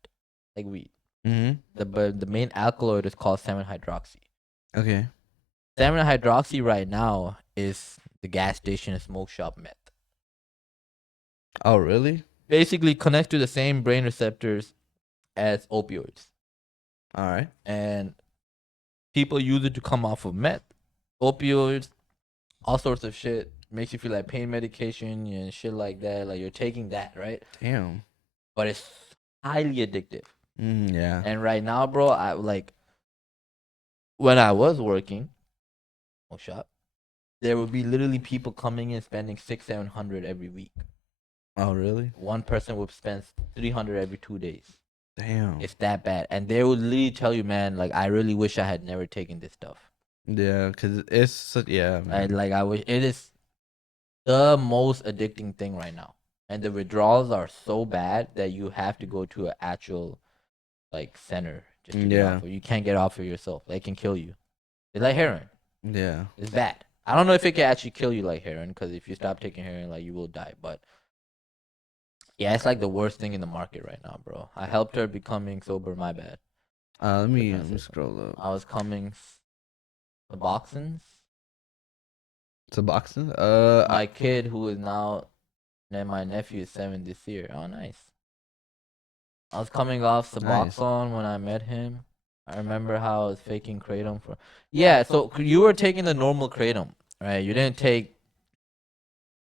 like weed. Mm-hmm. The main alkaloid is called 7-hydroxy. Okay. 7-hydroxy right now is the gas station and smoke shop meth. Oh, really? Basically connects to the same brain receptors as opioids. All right. And people use it to come off of meth, opioids, all sorts of shit. Makes you feel like pain medication and shit like that. Like you're taking that, right? Damn. But it's highly addictive. Yeah. And right now, bro, when I was working, shop, there would be literally people coming in spending 600-700 every week. Oh, really? One person would spend 300 every 2 days. Damn. It's that bad, and they would literally tell you, man, like I really wish I had never taken this stuff. Yeah, because it's such, yeah, man. I wish it is the most addicting thing right now, and the withdrawals are so bad that you have to go to an actual like center just to get off of. You can't get off of yourself. They can kill you. It's like heroin. Yeah. It's bad. I don't know if it can actually kill you like heroin, because if you stop taking heroin, like you will die. But yeah, it's like the worst thing in the market right now, bro. I helped her becoming sober. My bad. Let me scroll up. I was coming the boxings. To boxing? My kid, who is now, and my nephew is 7 this year. Oh, nice. I was coming off Suboxone when I met him. I remember how I was faking kratom for. Yeah, so you were taking the normal kratom, right? You didn't take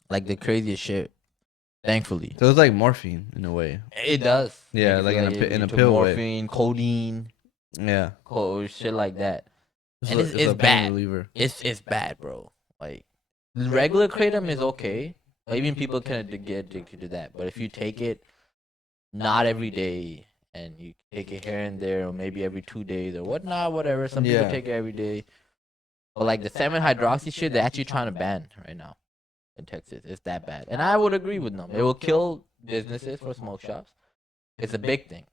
like the craziest shit. Thankfully, so it's like morphine in a way. it does. Yeah, Make like you in feel a in you a took pill way. morphine, codeine, Yeah. shit like that. And It's it's a pain bad. reliever. It's bad, bro. Like regular kratom is okay. Like, even people can get addicted to that. But if you take it not every day, and you take it here and there, or maybe every 2 days or whatnot, whatever. Some people take it every day. But like the 7-hydroxy shit, they're actually trying to ban right now in Texas. It's that bad. And I would agree with them. It will kill businesses for smoke shops. It's a big thing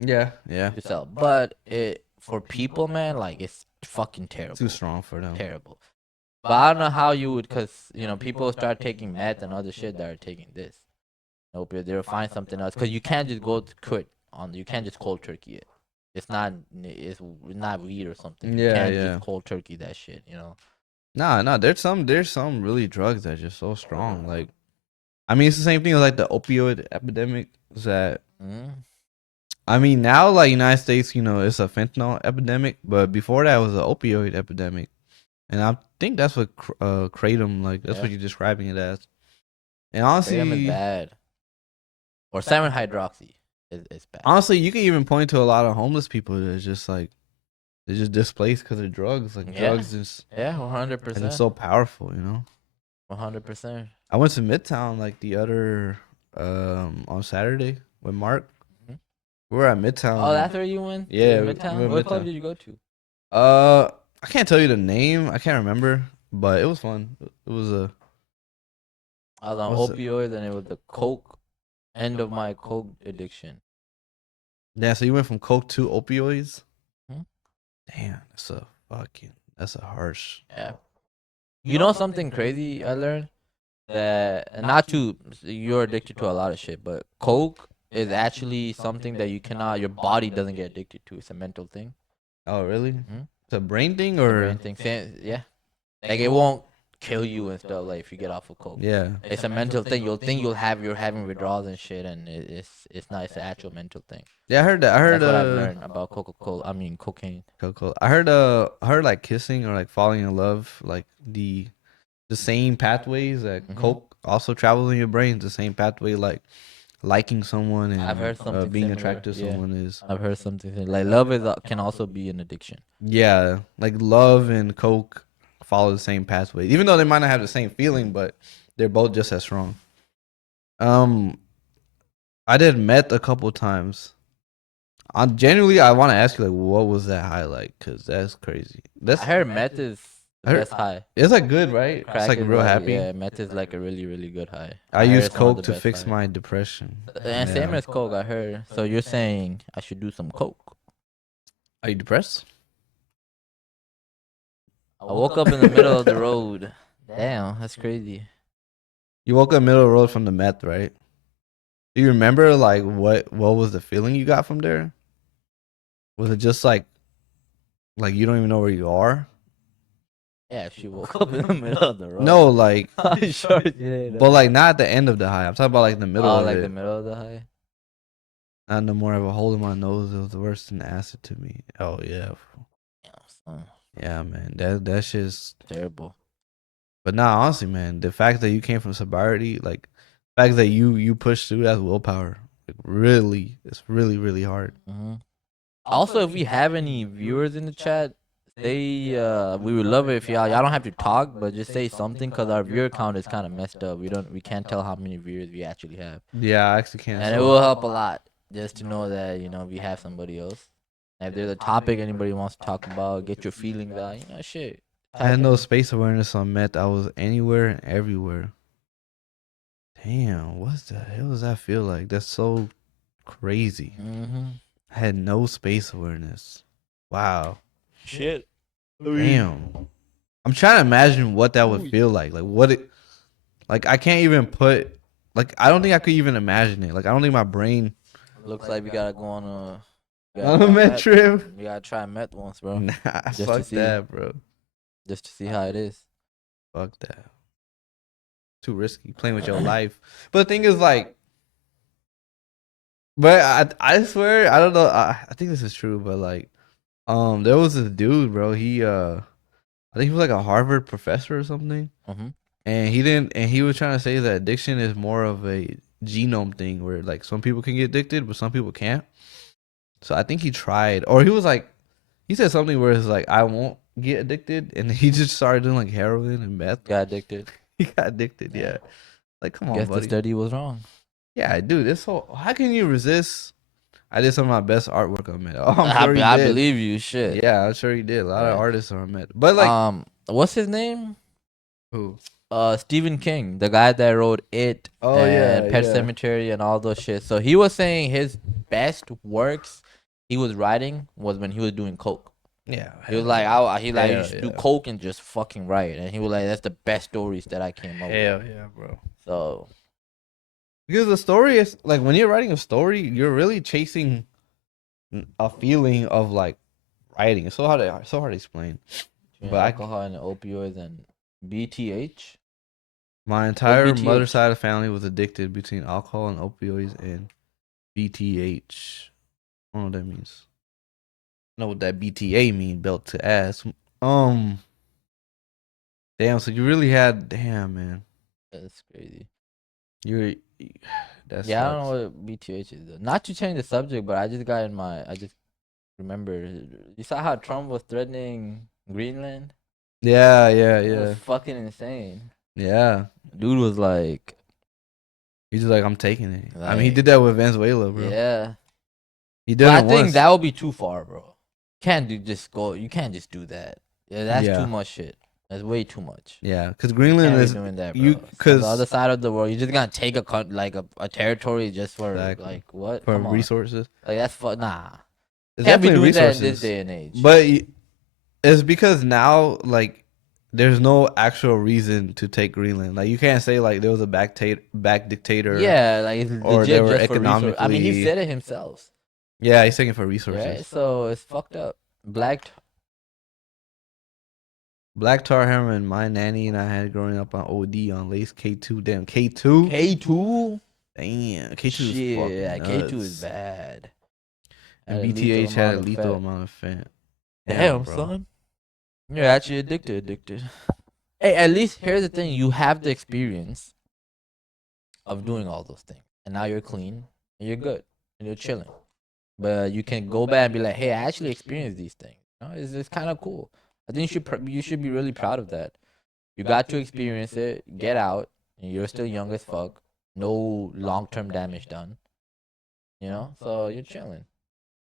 Yeah. to sell. But for people, man, like it's fucking terrible. Too strong for them. Terrible. But I don't know how you would, because people start taking meth and other shit that are taking this. Opioid, they'll find something else, because you can't just go to quit on. You can't just cold turkey it. It's not weed or something. You can't just cold turkey that shit. Nah. There's some really drugs that are just so strong. Like, I mean, it's the same thing as like the opioid epidemic. That I mean, now like United States, it's a fentanyl epidemic, but before that was an opioid epidemic, and I think that's what kratom, like that's what you're describing it as. And honestly, kratom is bad. Or 7-hydroxy is bad. Honestly, you can even point to a lot of homeless people that's just like They're just displaced because of drugs. Like Yeah. drugs is Yeah, and it's 100%. so powerful, 100%. I went to Midtown like the other on Saturday with Mark. Mhm. We were at Midtown. Oh, that's where you went? To Yeah, Midtown? we went What club Midtown. did you go to? I can't tell you the name. I can't remember, but it was fun. It was a I was on what's it? opioids and it was the coke, end of my coke addiction. Yeah. So you went from coke to opioids. Hmm? Damn, that's a harsh. Yeah. You know something crazy I learned? That, and not to, you're addicted to a lot of shit, but coke is actually something that you cannot, your body doesn't get addicted to. It's a mental thing. Oh, really? Mhm. It's a brain thing, The or brain thing. Yeah. Like it won't kill you and stuff like if you get off of coke. yeah. It's a mental thing. You'll think you're having withdrawals and shit, and it's not. It's an actual mental thing. Yeah, I heard that. I heard That's what I've learned about Coca-Cola. I mean cocaine. Coco. I heard like kissing or like falling in love, like the same pathways that Mhm. coke also travels in your brain. The same pathway like liking someone and I've heard something being similar, attracted to yeah. someone is. I've heard something like love is can also be an addiction. Yeah, like love and coke follow the same pathway, even though they might not have the same feeling, but they're both just as strong. Um, I did meth a couple times. Genuinely, I want to ask you like, what was that high like? Cause that's crazy. That's I heard meth is the I heard- best high. it's like good, right? Crack It's like is real happy. Yeah, meth is like a really really good high. I heard use it's one of coke the to best fix high. my depression. And same Yeah. as coke, I heard. So you're saying I should do some coke? Are you depressed? I woke up in the middle of the road. Damn, that's crazy. You woke up middle of the road from the meth, right? Do you remember like what was the feeling you got from there? Was it just like you don't even know where you are? Yeah, she woke up in the middle of the road. No, like I'm sure she did. but like not at the end of the high. I'm talking about like the middle of like it. the middle of the high. Not no more of a hole in my nose. It was the worst than acid to me. Oh yeah. Yeah, son, Yeah, man. That shit's terrible. but nah, honestly, man, the fact that you came from sobriety, like the fact that you pushed through, that's willpower. Like really, it's really, really hard. Hmm. Also, if we have any viewers in the chat, we would love it if y'all don't have to talk, but just say something because our viewer count is kind of messed up. We can't tell how many viewers we actually have, Yeah, I actually can't. and it will help a lot just to know that we have somebody else. And if there's a topic anybody wants to talk about, get your feelings out, shit. I had no space awareness on meth. I was anywhere and everywhere. Damn, what the hell does that feel like? That's so crazy. Mm-hmm. I had no space awareness. Wow. Shit. Damn. I'm trying to imagine what that would feel like. Like I can't even put I don't think I could even imagine it. Like I don't think my brain Looks like we gotta go on on a meth trip. We gotta try meth once, bro. Nah, Just to fuck see. that, bro. Just to see how it is. Fuck that. Too risky playing with your life. But the thing is but I swear I don't know. I think this is true, but there was this dude, bro. I think he was like a Harvard professor or something. Mm-hmm. And he was trying to say that addiction is more of a genome thing where like some people can get addicted, but some people can't. So I think he tried, or he said something where it's like, I won't get addicted. And he just started doing like heroin and meth. Got addicted. He got addicted. Yeah. Like, come on, Guess buddy. the study was wrong. Yeah, dude, how can you resist? I did some of my best artwork on meth. Oh, I'm sure he I did. believe you. Shit. Yeah, I'm sure he did. A lot of Yeah. artists are on meth. But like, what's his name? who? Stephen King, the guy that wrote It, Oh, and yeah, Pet yeah. Cemetery and all those shit. So he was saying his best works he was writing was when he was doing coke. Yeah. He was like, you Hell should do yeah. coke and just fucking write. And he was like, that's the best stories that I came up with. Hell yeah, bro. So Because the story is like when you're writing a story, you're really chasing a feeling of like writing. It's so hard to explain. between But alcohol and opioids and BTH. My entire BTH? mother's side of the family was addicted between alcohol and opioids and BTH. I don't know what that means. I know what that BTA mean, belt to ass. Damn, so you really had man. That's crazy. That Yeah, I sucks. don't know what BTH is though. Not to change the subject, but I just remember, you saw how Trump was threatening Greenland? Yeah, It was fucking insane. yeah. Dude was like, He's just like, I'm taking it. I mean, he Like, did that with Venezuela, bro. yeah. He did But I it think once. that would be too far, bro. You can't just do that. Yeah, that's Yeah. too much shit. That's way too much. Yeah, because You Greenland can't be is doing that, bro. you It's on because the other side of the world, you're just gonna take a territory just for Exactly. like what? for Come on, resources. like that's nah. It's Can't be definitely doing that in resources, this day and age. but it's because now like there's no actual reason to take Greenland. Like you can't say like there was a back dictator. Yeah, like it's or they legit were just for resources. I mean, he economically- said it himself. Yeah, he's taking it for Right? resources. So it's fucked up. Black tar heroin. My nanny and I had growing up on OD on Lace K2. Damn K2. K2. Damn K2 is Shit, fucking yeah, K2 is nuts. bad. And Had a lethal BTH had a amount of lethal fat. amount of fat. Damn, bro. son. You're actually addicted. Hey, at least here's the thing: you have the experience of doing all those things, and now you're clean, and you're good, and you're chilling. But you can go back and be like, "Hey, I actually experienced these things. You know, it's kind of cool." I think you should be really proud of that. You got to experience it, get out, and you're still young as fuck. No long-term damage done. You know, so you're chilling.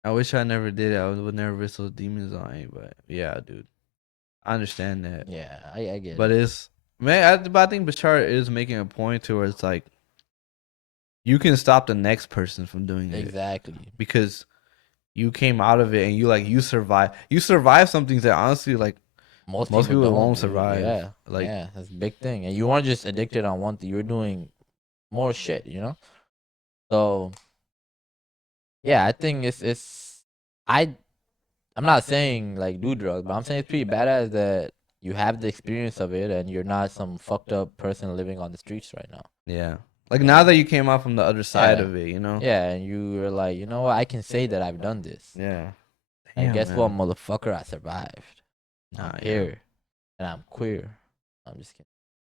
I wish I never did it. I would never risk those demons on me. But yeah, dude, I understand that. Yeah, I get But it. it's man, but I think Bashar is making a point to where it's like you can stop the next person from doing it Exactly. because you came out of it and you survive. You survive some things that honestly like most people don't, won't dude. survive. Yeah, Like yeah, that's a big thing. And you weren't just addicted on one thing; you were doing more shit. You know. So yeah, I think I I'm not saying like do drugs, but I'm saying it's pretty badass that you have the experience of it and you're not some fucked up person living on the streets right now. yeah, like now that you came out from the other side Yeah. of it, you know. Yeah, and you were like, you know what? I can say that I've done this. Yeah. And Damn, guess what, man. motherfucker? I survived. Nah, I'm yeah. here, and I'm queer. I'm just kidding.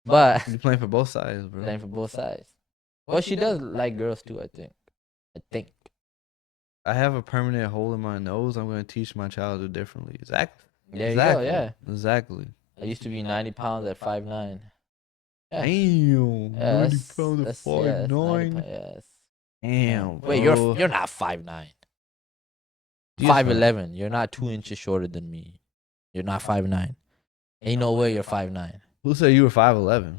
But You playing for both sides, bro. playing for both sides. Well, she does like girls too. I think. I have a permanent hole in my nose. I'm gonna teach my child to do differently. Exactly. There you go. Yeah. Exactly. I used to be 90 pounds at 5'9". Yeah. Damn. Yeah, 90 pounds at that's 90 5'9". yes. Damn. Wait, bro. you're not 5'9". Yes, 5'11". You're not 2 inches shorter than me. You're not 5'9". Ain't no way you're 5'9". Who said you were 5'11"?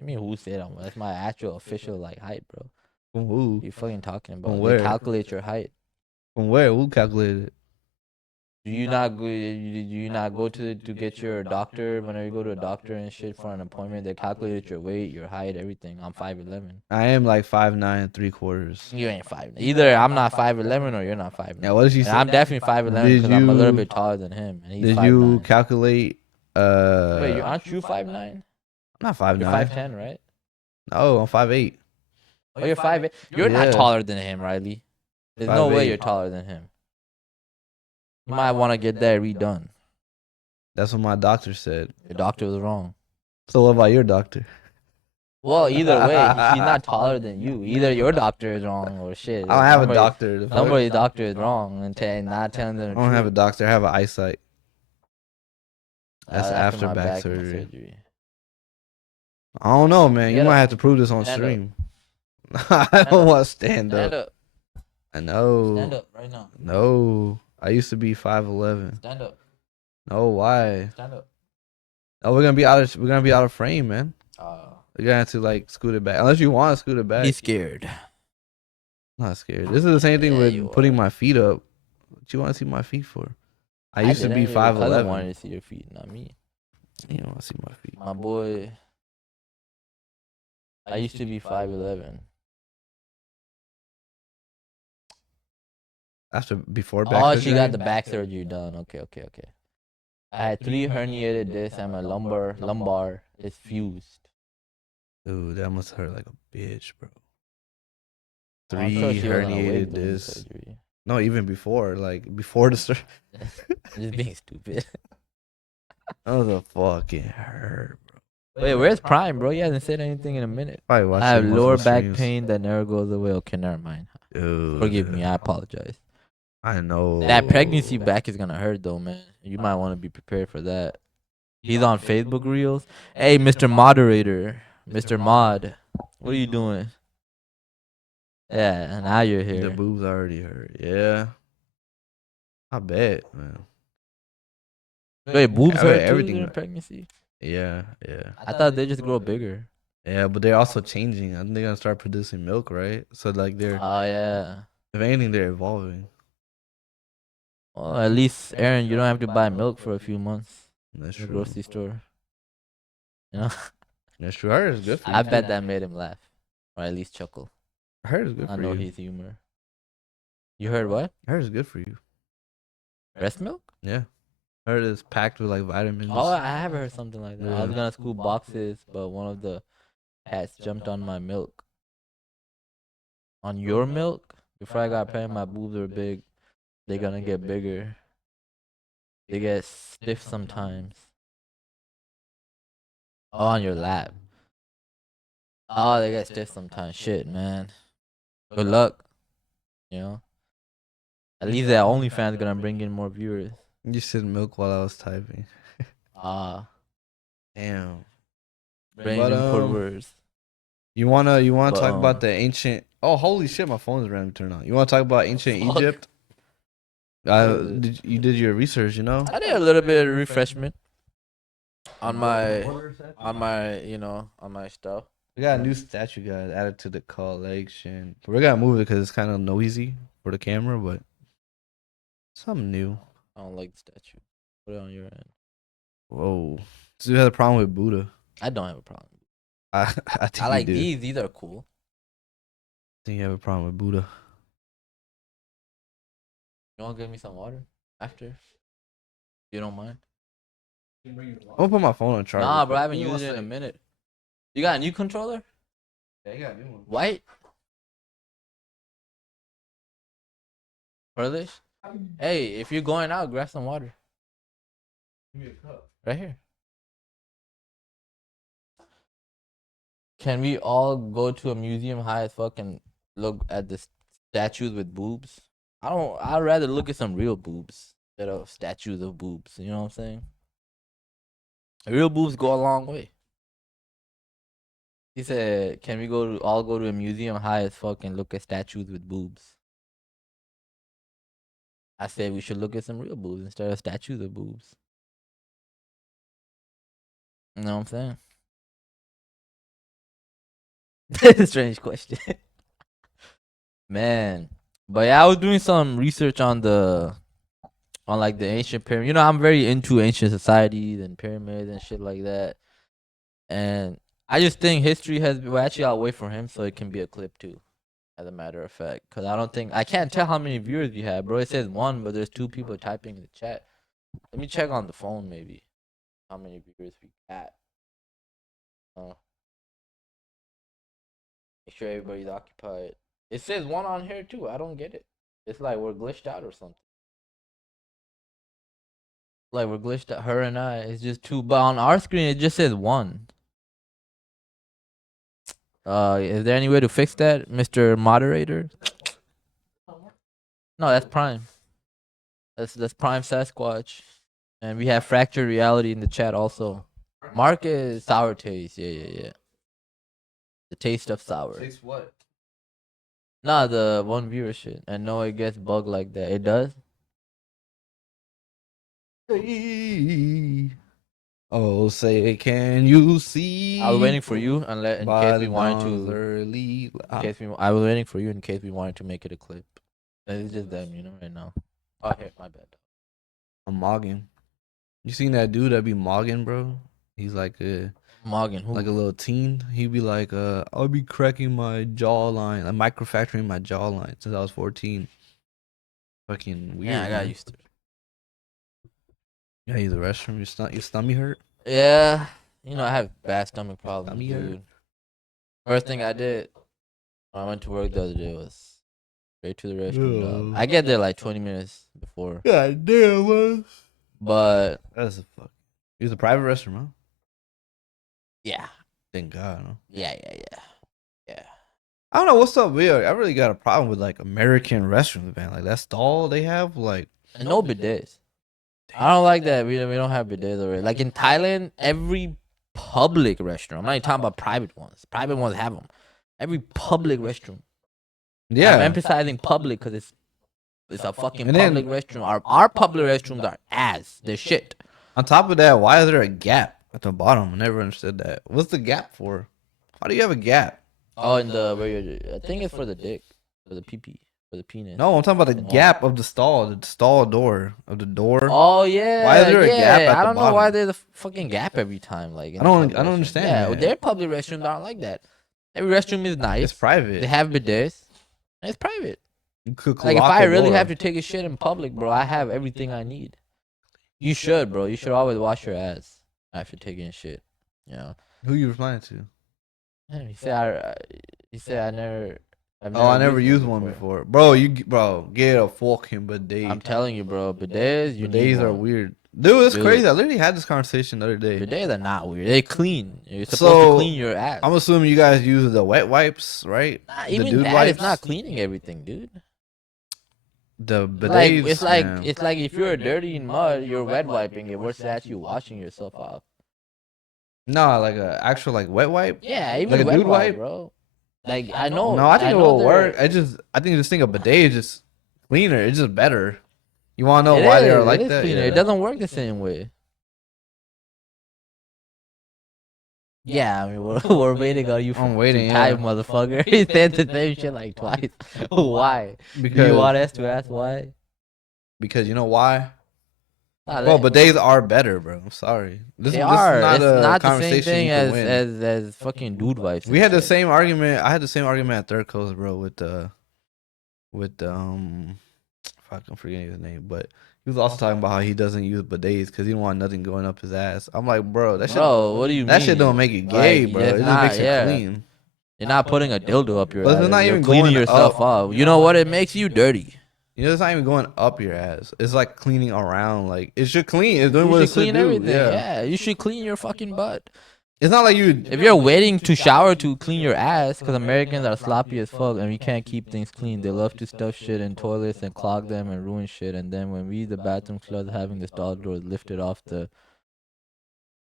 I mean, who said I'm? That's my actual official like height, bro. From who? You fucking talking about? From They where? calculate your height. From where? Who calculated it? Do you not go to get your doctor whenever you go to a doctor and shit for an appointment? They calculated your weight, your height, everything. I'm 5'11". I am like 5'9" 3/4. You ain't 5'9". Either I'm not 5'11" or you're not 5'9". Now, what did you say? And I'm definitely 5'11" Did because I'm a little you- bit taller than him, and he's Did 5'9". you calculate? Wait, aren't you 5'9"? I'm not 5'9". You're 5'10", right? No, I'm 5'8". Oh, you're 5'8". You're not Yeah. taller than him, Riley. There's no way 5'8". you're taller than him. You might want to get that redone. That's what my doctor said. Your doctor was wrong. So what about your doctor? Well, either way, he's not taller than you. Either your doctor is wrong or shit. I don't have a Somebody- doctor. The fuck? Somebody's doctor is wrong and not telling them I the don't have a truth. doctor. I have an eyesight. That's after my back and surgery. I don't know, man. You Get might up. have to prove this on Stand up. stream. I don't up. want to stand Stand up. up. I know. Stand up right now. No. I used to be 5'11". Stand up. No, why? Stand up. Oh, we're gonna be out of frame, man. We're gonna have to like scoot it back. Unless you want to scoot it back. He's scared. I'm not scared. This is the same thing Yeah, with you putting are. my feet up. What you want to see my feet for? I used to be didn't. Your cousin 5'11". wanted to see your feet, not me. You don't want to see my feet. My boy. I used to be 5'11". Before back Oh, surgery? she got the back surgery done. Okay. I had 3 herniated discs and my lumbar is fused. Dude, that must hurt like a bitch, bro. I'm 3 sure she wasn't awake herniated during the discs. surgery. No, even before, like before the surgery. Just being stupid. That was a fucking hurt, bro. Wait, where's Prime, bro? He hasn't said anything in a minute. Probably watched I have some lower muscle back streams. pain that never goes away. Okay, never mind. Dude. Forgive me. I apologize. I know. That pregnancy back is gonna hurt though, man. You might want to be prepared for that. He's on Facebook Reels. Hey, Mr. Moderator, Mr. Mod, what are you doing? Yeah, now you're The here. boobs already hurt. Yeah. I bet, man. Wait, boobs I bet hurt too everything. during pregnancy? Yeah, yeah. I thought they just grow bigger. Yeah, but they're also changing. I think they're gonna start producing milk, right? So like they're, Oh yeah. if anything, they're evolving. Well, at least Aaron, you don't have to buy milk for a few months That's in the true. grocery store. You know, That's true. I heard it's good for you. I bet that made him laugh, or at least chuckle. I heard it's good I for know you. his humor. You heard what? I heard it's good for you. Breast milk? Yeah. I heard it's packed with like vitamins. Oh, I have heard something like that. I was Yeah. gonna scoop boxes, but one of the cats jumped on my milk. On your milk? Before I got pregnant, my boobs were big. They're gonna get bigger. They get stiff sometimes. Oh, on your lap. Oh, they get stiff sometimes. Shit, man. Good luck. You know? At least that OnlyFans gonna bring in more viewers. You said milk while I was typing. Ah, Damn. bring But, in words. You wanna But, talk about the ancient? Oh, holy shit! My phone is randomly turned on. You wanna talk about ancient Fuck. Egypt? What is it? You did your research, you know? I did a little bit of refreshment on my on my stuff. We got a new statue, guys, added to the collection. We're gonna move it because it's kind of noisy for the camera, but something new. I don't like the statue. Put it on your end. Whoa! So you had a problem with Buddha? I don't have a problem. I think I like you do. these. These are cool. I think you have a problem with Buddha. You want to give me some water after? You don't mind? I'm gonna put my phone on charge. Nah, bro. I haven't used it in a minute. You got a new controller? Yeah, you got a new one. White? Pearlish? Hey, if you're going out, grab some water. Give me a cup. Right here. Can we all go to a museum high as fuck and look at the statues with boobs? I'd rather look at some real boobs instead of statues of boobs. You know what I'm saying? Real boobs go a long way. He said, "Can we all go to a museum high as fuck and look at statues with boobs?" I said we should look at some real boobs instead of statues of boobs. You know what I'm saying? That's a strange question. Man. But yeah, I was doing some research on like the ancient pyramid. You know, I'm very into ancient societies and pyramids and shit like that. And I just think history has well, actually I'll wait for him so it can be a clip too, as a matter of fact. Cause I can't tell how many viewers you have, bro. It says 1, but there's 2 people typing in the chat. Let me check on the phone maybe. How many viewers we got. Make sure everybody's occupied. It says 1 on here too. I don't get it. It's like we're glitched out or something. Like we're glitched out. Her and I. It's just 2. But on our screen it just says 1. Is there any way to fix that, Mr. Moderator? No, that's Prime. That's Prime Sasquatch. And we have Fractured Reality in the chat also. Marcus Sour Taste. Yeah. The taste of sour. Taste what? Nah, the 1 viewer shit. And no, it gets bugged like that. It does? Oh, say, can you see? I was waiting for you in by case we the wanted dawn's to. early. I was waiting for you in case we wanted to make it a clip. And it's just them, right now. Oh, here, my bad. I'm mogging. You seen that dude that be mogging, bro? He's like Morgan, who? like a little teen. He'd be like, I'll be cracking my jawline, like microfracturing my jawline since I was 14. Fucking weird. Yeah, I got man. used to it. Yeah, use the restroom. Your stomach hurt? Yeah, I have bad stomach problems, Stomach hurt? dude. First thing I did when I went to work the other day was straight to the restroom. Dog. I get there like 20 minutes before. God damn, man. But That's a fuck. Use a private restroom, huh? yeah. Thank God, huh? Yeah. I don't know what's up weird. I really got a problem with like American restrooms, man. Like that stall they have, like And no bidets. I don't like that. We don't have bidets already. Like in Thailand, every public restroom. I'm not even talking about private ones. Private ones have them. Every public restroom. yeah. I'm emphasizing public because it's a fucking And then- public restroom. Our public restrooms are ass. They're shit. On top of that, why is there a gap at the bottom? I never understood that. What's the gap for? Why do you have a gap? Oh, in the where I think it's for the dick, for the pee, for the penis. No, I'm talking about the gap of the stall door of the door. Oh yeah. Why is there a gap at I the don't know why bottom? there's a fucking gap every time. Like in I don't the public restroom. understand Yeah, that. their public restrooms aren't like that. Every restroom is nice. It's private. They have bidets. And it's private. You could Like if lock I the really door. have to take a shit in public, bro, I have everything I need. You should, bro. You should always wash your ass after taking a shit. You know. Who you replying to? Yeah, he said I never. I never used one before. Bro, get a fucking bidet. I'm telling you, bro. Bidets, you Bidets need are one. weird. Dude, it's Dude. crazy. I literally had this conversation the other day. Bidets are not weird. They clean. You're supposed So, to clean your ass. I'm assuming you guys use the wet wipes, right? Nah, the even dude that wipes. is not cleaning everything, dude. The Like bidets. man. it's like if you're dirty in mud, you're wet wiping it versus actually washing yourself off. No, like a actual like wet wipe. Yeah, even Like a wet dude wipe, wipe? bro. Like I know. No, I think it know will they're- work. I think this thing a bidet is just cleaner. It's just better. You want to know It why they are is, like it is that? cleaner. Yeah. It doesn't work the same way. Yeah, I mean we're waiting on you. I'm waiting, to yeah. type, motherfucker. He said the same shit like twice. Why? Do because you want us to ask why? because you know why? Nah, Bro, they- bidets are better, bro. I'm sorry. This They is are. not It's a not the same conversation thing you can win. as fucking dude wipes. We and had the shit. same argument. I had the same argument at Third Coast, bro, with the fuck, I'm forgetting his name, but he was also talking about how he doesn't use bidets because he don't want nothing going up his ass. I'm like, bro, that shit, Bro, what do you mean? that shit don't make it gay, Like, bro. it's It just not- makes it yeah. clean. You're not putting a dildo up your But ass. it's not You're even cleaning going yourself up. off. You know what? It makes you dirty. You know, it's not even going up your ass. It's like cleaning around. Like it should clean. It's doing You what it should should clean do. everything. Yeah. Yeah, you should clean your fucking butt. It's not like you. If you're waiting to shower to clean your ass, because Americans are sloppy as fuck and we can't keep things clean. They love to stuff shit in toilets and clog them and ruin shit. And then when we use the bathroom flood, having the stall doors lifted off the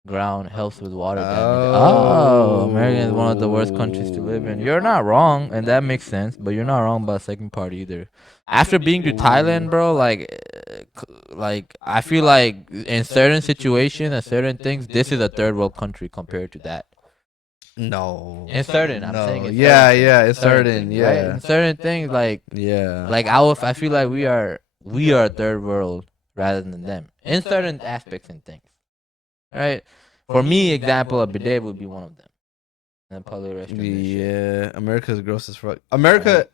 ground helps with water damage. Oh, America is one of the worst countries to live in. You're not wrong, and that makes sense. But you're not wrong about the second part either. After being to Thailand, bro, like I feel like in certain situations and certain things, this is a third world country compared to that. No. In certain, I'm No. saying. In Yeah, certain, yeah. It's certain. things, Yeah. right? In certain things, Yeah. like I feel like we are third world rather than them in certain aspects and things. Right? For me, example, a bidet would be one of them. And a public restroom. and shit. Yeah, America's gross as fuck. America,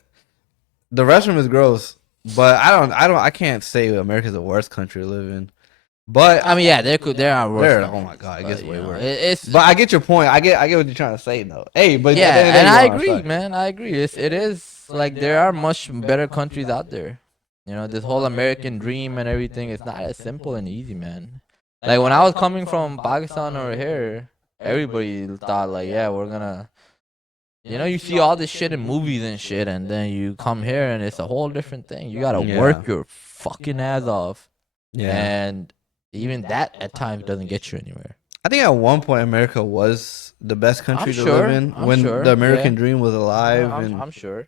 the restroom is gross, but I can't say America's the worst country to live in. But I mean, yeah, there are worse. There- countries, oh my God, it but, gets you way know, worse. It's but I get your point. I get what you're trying to say though. Hey, but yeah, at the end of the and day, I you are, agree, fuck. man. I agree. It is like there are much better countries out there. You know, this whole American dream and everything is not as simple and easy, man. Like when I was coming from Pakistan over here, everybody thought like, yeah, we're gonna, you know, you see all this shit in movies and shit, and then you come here and it's a whole different thing. You gotta Yeah. work your fucking ass off, Yeah, and even that at times doesn't get you anywhere. I think at one point America was the best country to sure, live in I'm when sure, the American yeah. dream was alive, and I'm sure.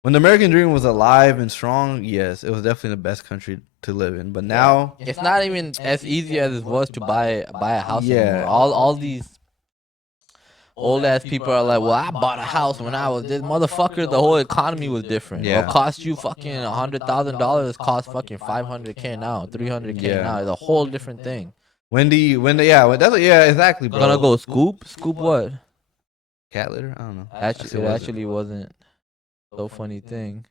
when the American dream was alive and strong. Yes, it was definitely the best country to live in. But now, It's not even as easy as it was to buy a house Yeah. anymore. All these old ass people are like, well, I bought a house when I was this motherfucker. The whole economy was different. Yeah. What cost you fucking $100,000 cost fucking $500K now, $300K Yeah. now. It's a whole different thing. yeah, exactly, bro. Gonna go scoop what? Cat litter? I don't know. Actually, it actually wasn't so funny thing.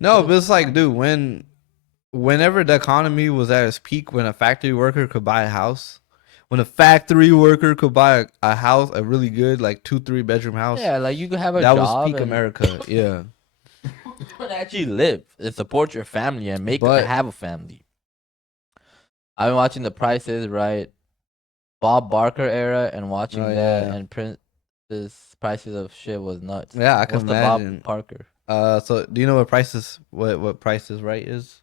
No, but it's like, dude, whenever the economy was at its peak, when a factory worker could buy a house, when a factory worker could buy a house, a really good like 2-3 bedroom house, Yeah, like you could have a that job was peak and America. Yeah, you could actually live and support your family and have a family. I've been watching The Price is Right, Bob Barker era, and watching Oh, that yeah. and This prices of shit was nuts. Yeah, I can What's the imagine. Bob Parker? So do you know what Price is Right is?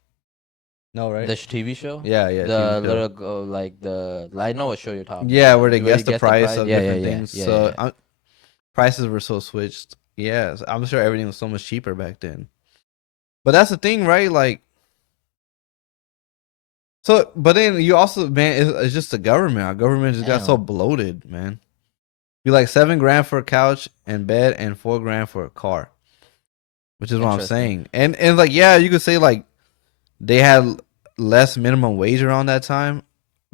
No, right? The TV show? Yeah, yeah, TV The show. little like I know what show you're talking Yeah, about. where they Where guess you the guess price of Yeah, yeah, different yeah, things. yeah, So yeah. prices were so switched. Yeah, so I'm sure everything was so much cheaper back then. But that's the thing, right? Like, so, but then you also, man, it's just the government. Our government just got so Damn. bloated, man. You like $7 grand for a couch and bed and $4 grand for a car, which is what I'm Interesting. saying. And like, yeah, you could say like they had less minimum wage around that time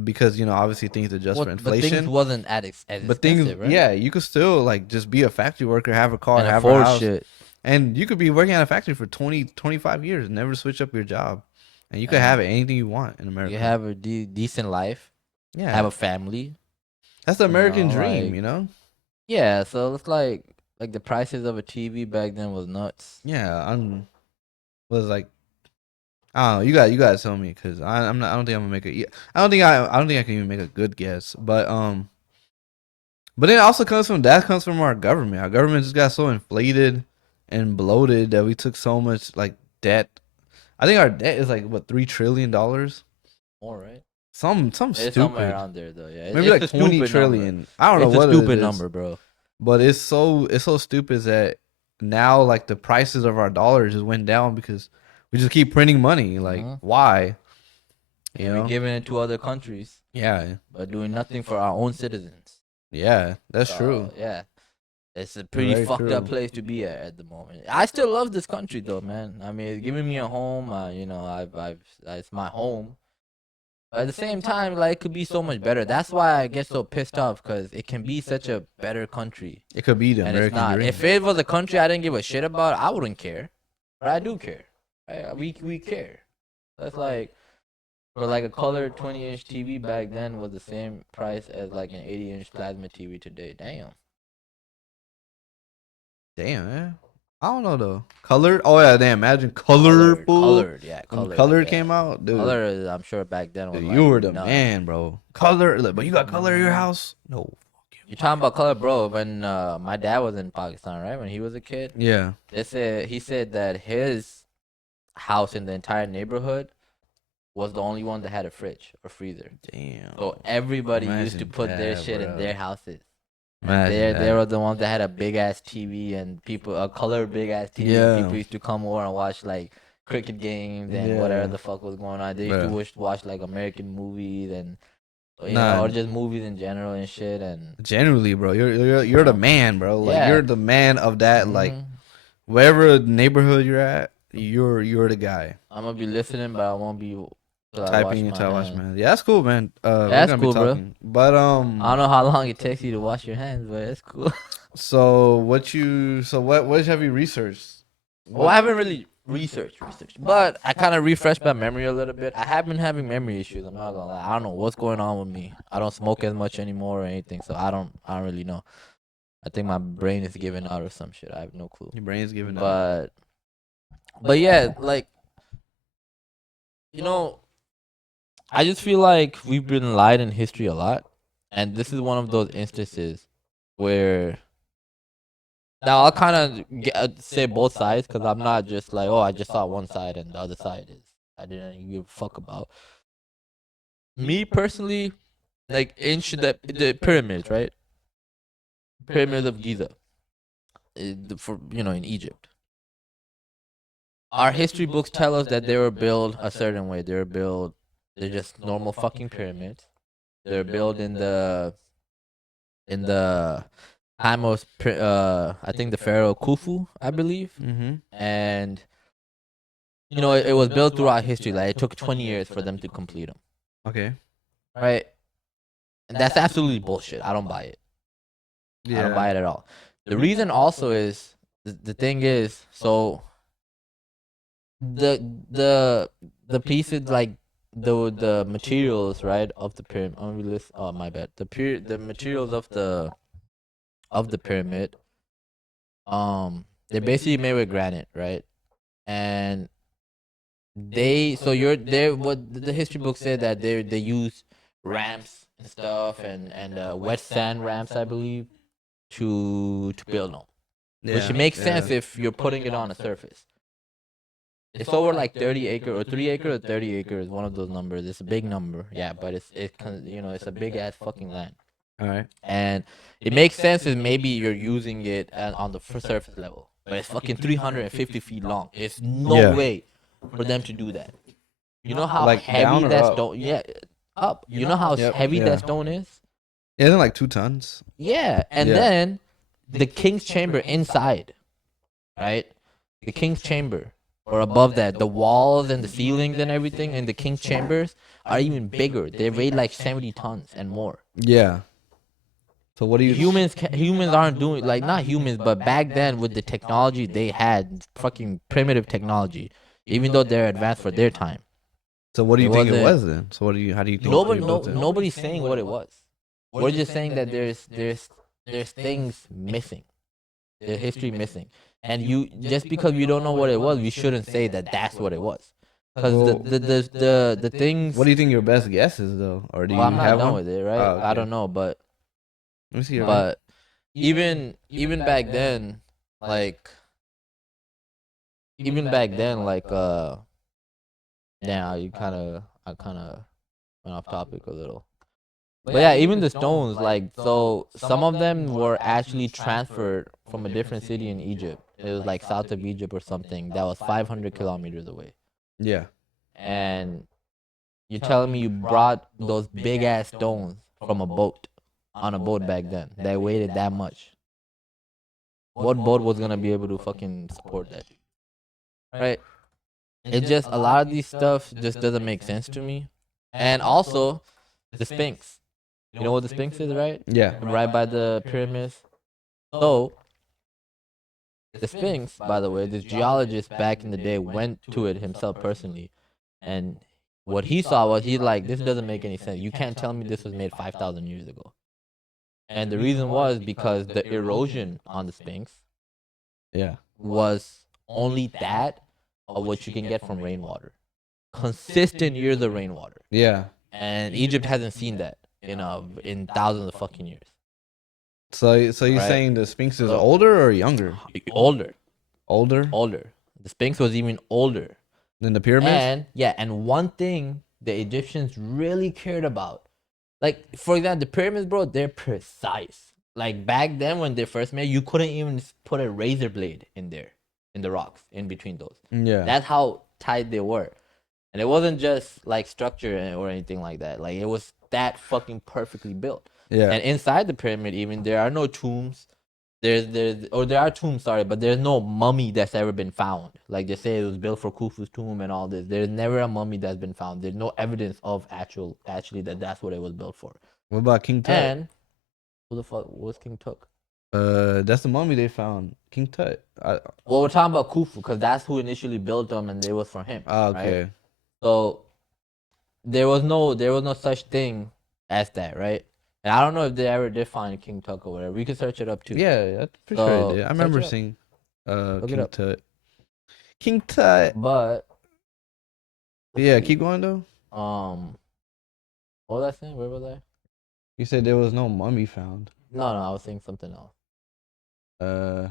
because obviously things adjust for But things inflation. wasn't as But things, expensive, right? yeah, you could still like just be a factory worker, have a car, And have a afford house, shit. and you could be working at a factory for 20, 25 years, and never switch up your job, and you could have And anything you want in America. you have a decent life. Yeah, Have a family. that's the American know, dream, like- Yeah, so it's like the prices of a TV back then was nuts. Yeah, was like, I don't know. You got to tell me because I'm not. I don't think I'm gonna make a. I don't think I can even make a good guess. But then it also comes from our government. Our government just got so inflated and bloated that we took so much like debt. I think our debt is like what $3 trillion. More, right? Some It's somewhere stupid. around there though. Yeah, Maybe it's like a 20 stupid trillion. number. I don't know It's what a stupid it is, number, bro. but it's so stupid that now like the prices of our dollars just went down because we just keep printing money. Like why? You And know? we're giving it to other countries, Yeah, but doing nothing for our own citizens. yeah, that's So, true. Yeah, it's a pretty Very fucked up true. place to be at the moment. I still love this country though, man. I mean, it's giving me a home. It's my home. But at the same time, like, it could be so much better. That's why I get so pissed off because it can be such a better country, It could be the and it's American not. dream. If it was a country I didn't give a shit about, I wouldn't care. But I do care. Right? We care. That's like. For like a color 20-inch TV back then was the same price as like an 80-inch plasma TV today. Damn. Damn, man. I don't know though. Color? Oh yeah, damn. Imagine colorful. Colored, yeah. When Colored. color yeah. came out, dude. Color is, I'm sure back then was Dude, like you were the nuts. man, bro. Color, like, but you got color in your house? No. You're talking about color, bro. When my dad was in Pakistan, right? When he was a kid, Yeah. he said that his house in the entire neighborhood was the only one that had a fridge or freezer. Damn. So everybody used to Imagine put their that, shit in bro. their houses. Imagine They that. were the ones that had a big ass TV and a colored big ass TV. Yeah. People used to come over and watch like cricket games and Yeah. whatever the fuck was going on. They used Bruh. to watch like American movies and Nah. or just movies in general and shit. And Generally, bro, you're the man, bro. Like Yeah. you're the man of that. Like Mhm. wherever neighborhood you're at, you're the guy. I'm gonna be listening, but I won't be till I Typing wash into my watch, hands. man. Yeah, that's cool, man. We're that's gonna cool, be bro. talking. But I don't know how long it takes you to wash your hands, but it's cool. So what have you researched? Well, I haven't really researched, but I kind of refreshed my memory a little bit. I have been having memory issues. I'm not gonna lie. I don't know what's going on with me. I don't smoke as much anymore or anything, so I don't really know. I think my brain is giving out or some shit. I have no clue. Your brain's giving up. But yeah, like I just feel like we've been lied in history a lot, and this is one of those instances where. Now I'll kind of say both sides because I'm not just like, oh, I just saw one side and the other side is I didn't give a fuck about. Me personally, like ancient the pyramids, right? Pyramids of Giza, in Egypt. Our history books tell us that they were built a certain way. They're just normal fucking pyramids. They're built in the time of I think the pharaoh Khufu, I believe, Mm-hmm. and it was built throughout history. Like it took 20 years for them to complete them, Okay. right? And that's absolutely bullshit. I don't buy it. Yeah. I don't buy it at all. The reason also is the thing is so the pieces like the materials, right, of the pyramid. Oh my bad. The materials of the pyramid, they're basically made with granite, right? And what the history book said that they use ramps and stuff and wet sand ramps, I believe, to build them. Yeah. Which makes sense if you're putting it on a surface. It's over like 30 acres or 3 acres or 30 acres, one of those numbers. It's a big number, yeah, but it's a big ass fucking land. All right. And it makes sense if maybe you're using it on the surface level, but it's fucking 350 feet long. It's no way for them to do that. You know how Like down heavy or that up? stone? Yeah, up. You know how heavy that stone is? Isn't it like 2 tons? Yeah, and then the king's chamber inside, right? The king's chamber, or above that, the walls and the ceilings and everything in the king's chambers are even bigger. They weigh like 70 tons and more. Yeah. So what do you? Humans aren't doing, like, not humans, but back then with the technology they had, fucking primitive technology, even though they're advanced for their time. So what do you It think it wasn't- was then? So how do you think? they built it? Nobody's saying what it was. We're just saying that there's things missing. There's history missing. And just because we don't know what it was, we shouldn't say that that's what it was. Because Well, the things. What do you think your best guess is though, or do you Well, I'm not have done one? with it, right? Oh, I okay. don't know, but Let me see. Your but even back then, like yeah, I kind of went off topic a little. But yeah, even the stones, like, so some of them were actually transferred from a different city in Egypt. It was like south of Egypt or something that was 500 kilometers away. Yeah. And you're telling me you brought those big ass stones from a boat, on a boat back then, that weighed that much. What boat was gonna be able to fucking support that? Right? It just, a lot of these stuff just doesn't make sense to me. And also, the Sphinx. You know what the Sphinx is, right? Yeah. Right by the pyramids. So, the Sphinx, by the way, this geologist back in the day went to it himself personally. And what he saw was, he's like, this doesn't make any sense. You can't tell me this was made 5,000 years ago. And the reason was because the erosion on the Sphinx Yeah. was only that of what you can get from rainwater. Consistent years of rainwater. Yeah. And Egypt hasn't seen that in thousands of fucking years. So you're Right. saying the Sphinx is older or younger? Older. Older The Sphinx was even older. than the pyramids? And one thing the Egyptians really cared about, like, for example, the pyramids, bro, they're precise. Like, back then when they first made, you couldn't even put a razor blade in there, in the rocks, in between those. Yeah. That's how tight they were. And it wasn't just like structure or anything like that. Like, it was that fucking perfectly built. Yeah. And inside the pyramid, even, there are no tombs. There are tombs, sorry, but there's no mummy that's ever been found. Like, they say it was built for Khufu's tomb and all this. There's never a mummy that's been found. There's no evidence of actually that's what it was built for. What about King Tut? And who the fuck was King Tut? That's the mummy they found. King Tut. Well, we're talking about Khufu because that's who initially built them, and it was for him. Okay. Right? So there was no such thing as that, right? And I don't know if they ever did find King Tut or whatever. We could search it up too. Yeah, I'm pretty sure they did. I remember search it up. seeing Look it King up. Tut. King Tut. But Yeah, keep going though. what was I saying? Where was I? You said there was no mummy found. No, I was saying something else. Uh,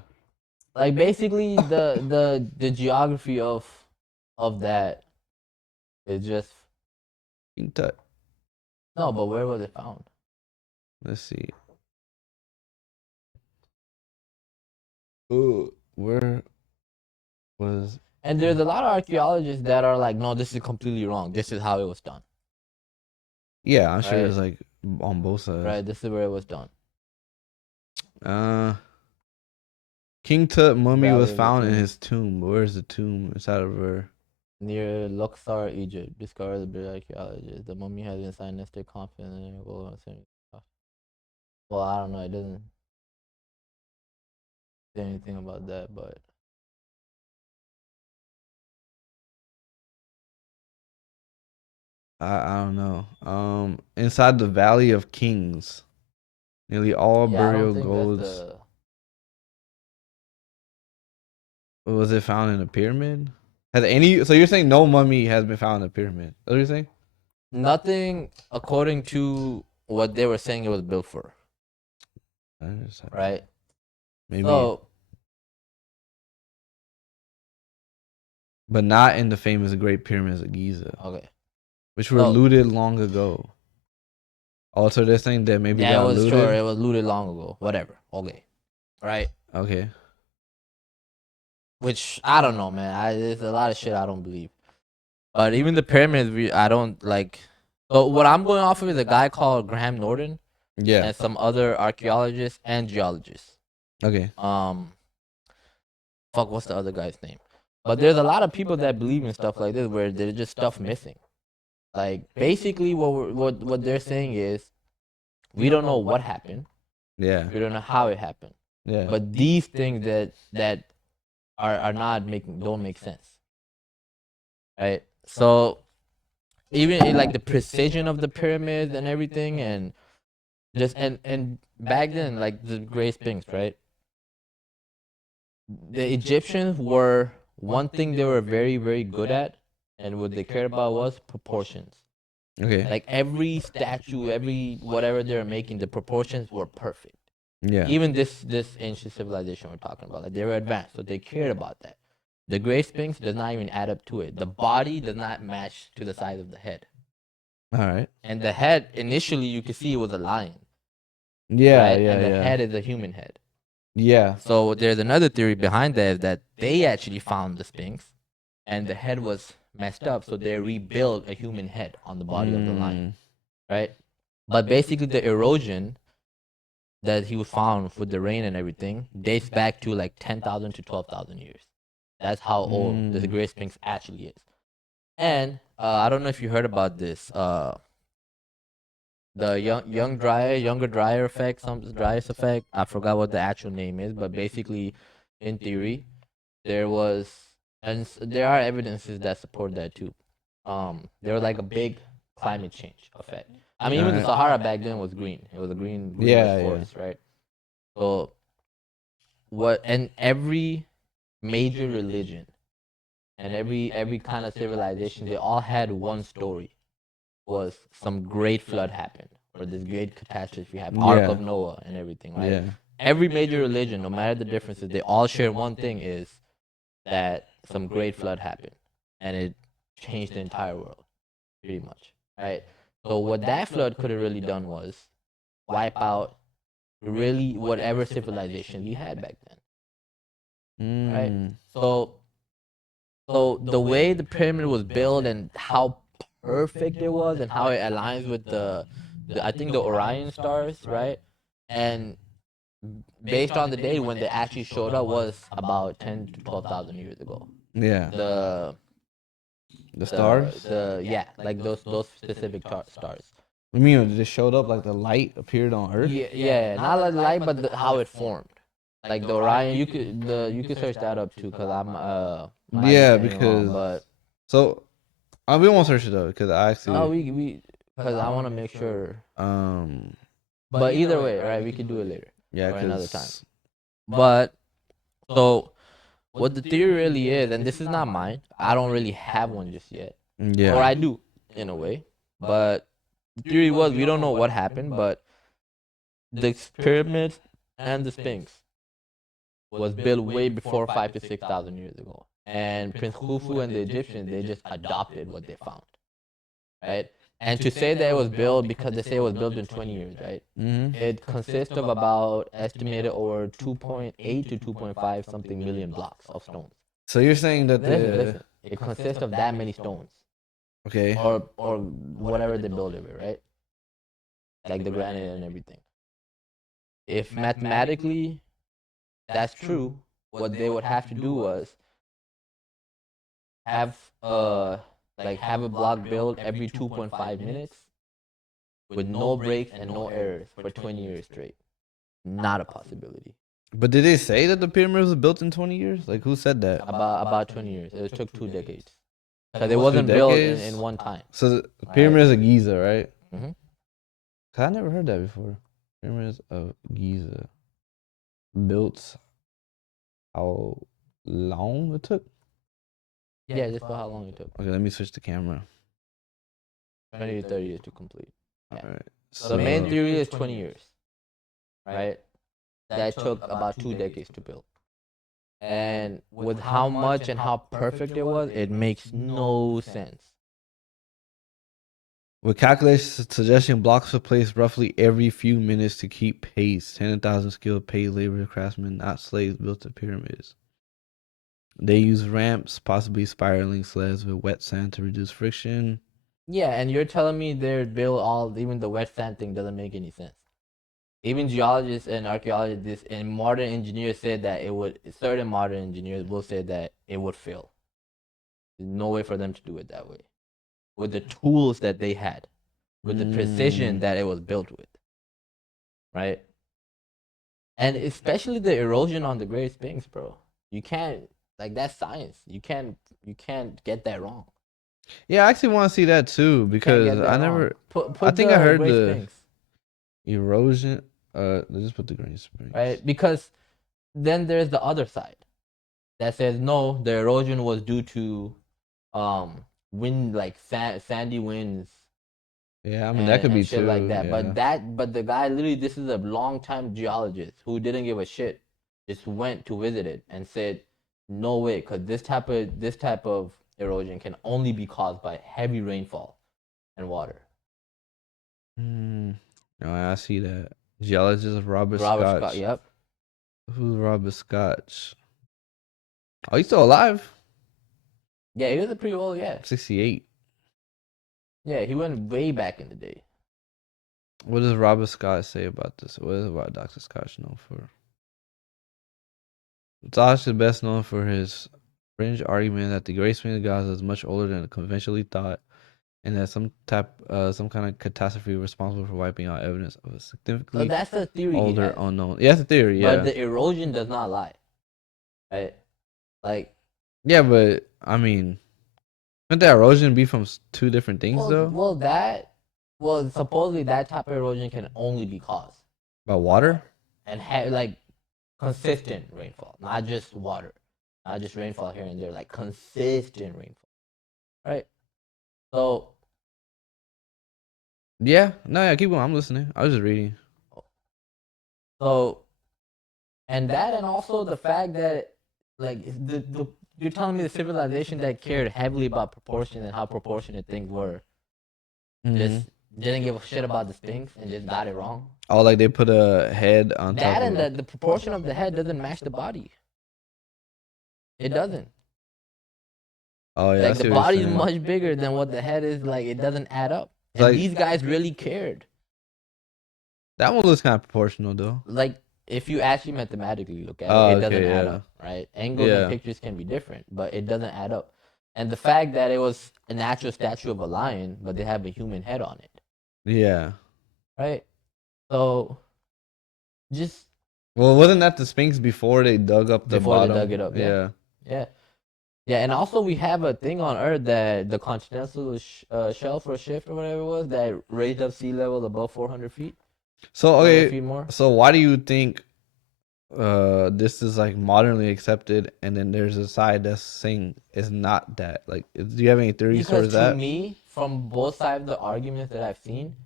Like, basically the geography of that is just King Tut. no. But where was it found? Let's see. Ooh, where was? And there's a lot of archaeologists that are like, no, this is completely wrong. This is how it was done. Yeah, I'm sure Right. it's like on both sides. Right? This is where it was done. King Tut mummy Valley was of the found in Kings. his tomb. Where's the tomb? Inside of her. Near Luxor, Egypt, discovered the British archaeologists. The mummy has been scientific confidence. Well, I don't know. It doesn't say anything about that, but I don't know. Inside the Valley of Kings, nearly all yeah, I burial don't think goes. that's the. Was it found in a pyramid? Has any? So you're saying no mummy has been found in a pyramid? Is that what you're saying? Nothing according to what they were saying it was built for. right? Maybe, So but not in the famous Great Pyramids of Giza, okay, which were so looted long ago. Also, they're saying that maybe that got was looted. sure it was looted long ago. Whatever. Okay, right? Okay. Which I don't know, man. There's a lot of shit I don't believe. But even the pyramids, I don't like. So what I'm going off of is a guy called Graham Norton Yeah. and some other archaeologists and geologists. Okay. Fuck, what's the other guy's name? But there's a lot of people that believe in stuff like this where there's just stuff missing. Like basically, what they're saying is we don't know what happened. Yeah. We don't know how it happened. Yeah. But these things that are not don't make sense, right? So even like the precision of the pyramids and everything, and just and back then, like the Great Sphinx, right? The Egyptians were one thing they were very very good at, and what they cared about was proportions. Okay. Like every statue, every whatever they were making, the proportions were perfect. Yeah. Even this ancient civilization we're talking about, like they were advanced, so they cared about that. The Great Sphinx does not even add up to it. The body does not match to the size of the head. All right. And the head, initially, you could see it was a lion. Yeah. Right? Yeah. And the Yeah. head is a human head. Yeah. So there's another theory behind that, is that they actually found the Sphinx and the head was messed up, so they rebuilt a human head on the body of the lion. Right? But basically, the erosion that he was found with the rain and everything dates back to like 10,000 to 12,000 years. That's how old the Great Sphinx actually is. And I don't know if you heard about this. The younger dryer effect, some dryas effect. I forgot what the actual name is, but basically, in theory, there was, and there are evidences that support that too. There was like a big climate change effect. I mean, even the Sahara back then was green. It was a green forest, right? So and every major religion and every kind of civilization, they all had one story. Was some great flood happened, or this great catastrophe happened, Ark of Noah and everything, right? Yeah. Every major religion, no matter the differences, they all share one thing, is that some great flood happened and it changed the entire world, pretty much, right? So what that flood could have really done was wipe out really whatever civilization we had back then, right? So the way the pyramid was built and how perfect it was and how it aligns with the I think the Orion stars, right? And based on the date when they actually showed up was about 10 to 12,000 years ago. Yeah. The stars. Yeah, like those specific stars. I mean, it just showed up like the light appeared on Earth. Yeah, not like light, but how it formed. Like the Orion, you could search that up too, cause might be Yeah, saying it because wrong, but so we won't search it up because I actually no, we because I want to make sure. But either way, right? We could do it later. yeah, or another time. 'cause- But so what the theory really is, and this is not mine. I don't really have one just yet. yeah, Or I do in a way. But the theory was we don't know what happened, but the pyramids and the Sphinx was built way before 5 to 6,000 years ago. And Prince Khufu and the Egyptians, they just adopted what they found, right? And to say that it was built, because they say it was built in 20 years, right? It consists of about estimated over 2.8 to 2.5 something million blocks of stones. So you're saying that Listen. It consists of that many stones, okay, or whatever they build it with, right? Like the granite and everything. If mathematically that's true, what they would have to do was have have a block built every 2.5 minutes with no breaks and no errors for 20 years straight. Not a possibility. but did they say that the pyramids were built in 20 years? Like who said that? About 20 years. It took 2 decades. Because it wasn't built in one time. So the pyramids of Giza, right? Mm-hmm. I never heard that before. Pyramids of Giza built. How long it took? Yeah, just for how long it took. Okay, let me switch the camera. 20 to 30 years to complete. Yeah. All right. So the main theory is 20 years, right? that took about 2 decades to build. And with how much and how perfect it was, it makes no sense. With calculations suggesting blocks were placed roughly every few minutes to keep pace. 10,000 skilled paid labor craftsmen, not slaves, built the pyramids. They use ramps, possibly spiraling sleds with wet sand to reduce friction. Yeah, and you're telling me they're built all, even the wet sand thing doesn't make any sense. Even geologists and archaeologists and modern engineers said that it would, certain modern engineers will say that it would fail. There's no way for them to do it that way. With the tools that they had, with the precision that it was built with. Right? And especially the erosion on the Great Sphinx, bro. You can't, like, that's science. You can't get that wrong. Yeah, I actually want to see that too because I never. I think I heard the Sphinx, erosion. Just put the Great Sphinx. right? Because then there's the other side that says no, the erosion was due to wind, like sandy winds. Yeah, I mean that could be shit too. like that. Yeah. But the guy literally, this is a long time geologist who didn't give a shit, just went to visit it and said, no way, because this type of erosion can only be caused by heavy rainfall and water. No, I see that. Geologist Robert Robert Scotch. Scott, yep. Who's Robert Scotch? Oh, he's still alive. Yeah, he was a pretty old, yeah. 68. Yeah, he went way back in the day. What does Robert Scott say about this? What is about Dr. Scotch known for? Scotch is best known for his fringe argument that the Great Sphinx of Gaza is much older than conventionally thought, and that some kind of catastrophe responsible for wiping out evidence of a significantly So that's the theory. older unknown. Yeah, that's a theory. Yeah, but the erosion does not lie, right? Like, yeah, but I mean, wouldn't that erosion be from two different things though? Well, supposedly that type of erosion can only be caused By water? and like consistent rainfall, not just water, not just rainfall here and there, like consistent rainfall, right? So Yeah, no, yeah, keep going. I'm listening. I was just reading. So, and that, and also the fact that, like, the you're telling me the civilization that cared heavily about proportion and how proportionate things were, just didn't give a shit about the Sphinx and just got it wrong. Oh, like they put a head on top. That and the proportion of the head doesn't match the body. It doesn't. Oh yeah, Like the body is much bigger than what the head is. Like it doesn't add up. And like, these guys really cared. That one looks kind of proportional though. Like if you actually mathematically look at it, it doesn't add up, right? Angles and pictures can be different, but it doesn't add up. And the fact that it was a natural statue of a lion, but they have a human head on it. Yeah. Right? So, just... Well, wasn't that the Sphinx before they dug up the bottom? Before they dug it up, yeah. Yeah, and also we have a thing on Earth that the continental shelf or shift or whatever it was that raised up sea level above 400 feet. So, okay, feet more. So why do you think this is like modernly accepted and then there's a side that's saying it's not that? Like, do you have any theories towards that? Because to me, from both sides of the arguments that I've seen,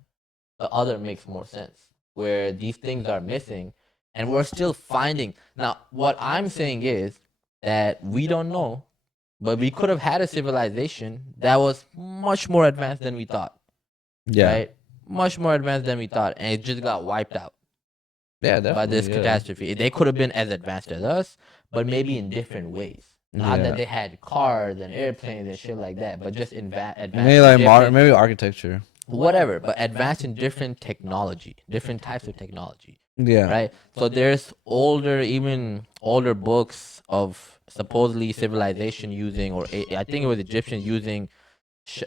the other makes more sense, where these things are missing and we're still finding. Now, what I'm saying is that we don't know, but we could have had a civilization that was much more advanced than we thought. Yeah. Right? Much more advanced than we thought, and it just got wiped out. Yeah, definitely. By this catastrophe. They could have been as advanced as us, but maybe in different ways. Not that they had cars and airplanes and shit like that, but just advanced. Maybe like modern, maybe architecture. Whatever, but advanced in different technology, different types of technology. Yeah. Right? So there's even older books of supposedly civilization using, or I think it was Egyptians using,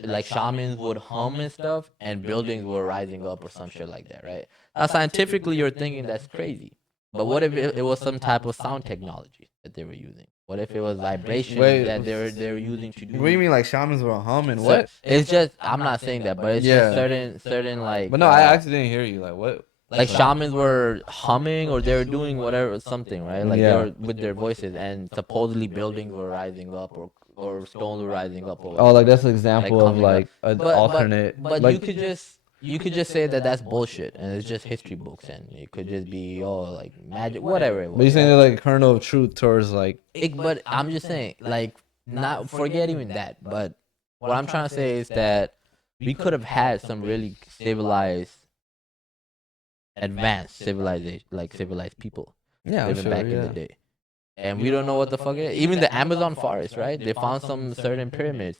like shamans would hum and stuff, and buildings were rising up or some shit like that, right? Now, scientifically, you're thinking that's crazy. But what if it was some type of sound technology that they were using? What if it was vibration that they were using to do? What do you mean, like shamans were humming? What? It's just, I'm not saying that, but it's just certain like. But no, I actually didn't hear you. Like what? Like shamans were humming, or they were doing whatever, something, right? Like they were with their voices, and supposedly buildings were rising up, or stones were rising up. Or like that's an example of like an alternate. But you could just you could just say that that's bullshit, and it's just history books, and it could just be like magic, whatever it was. But you're saying they're like kernel of truth towards like. But I'm just saying, like, not forget even that. But what I'm trying to say is that we could have had some really civilized, advanced civilization, like civilized people Yeah, I'm living sure. back Yeah. in the day. And we don't know what the fuck it is. Even the Amazon forest, right? They found some certain pyramids.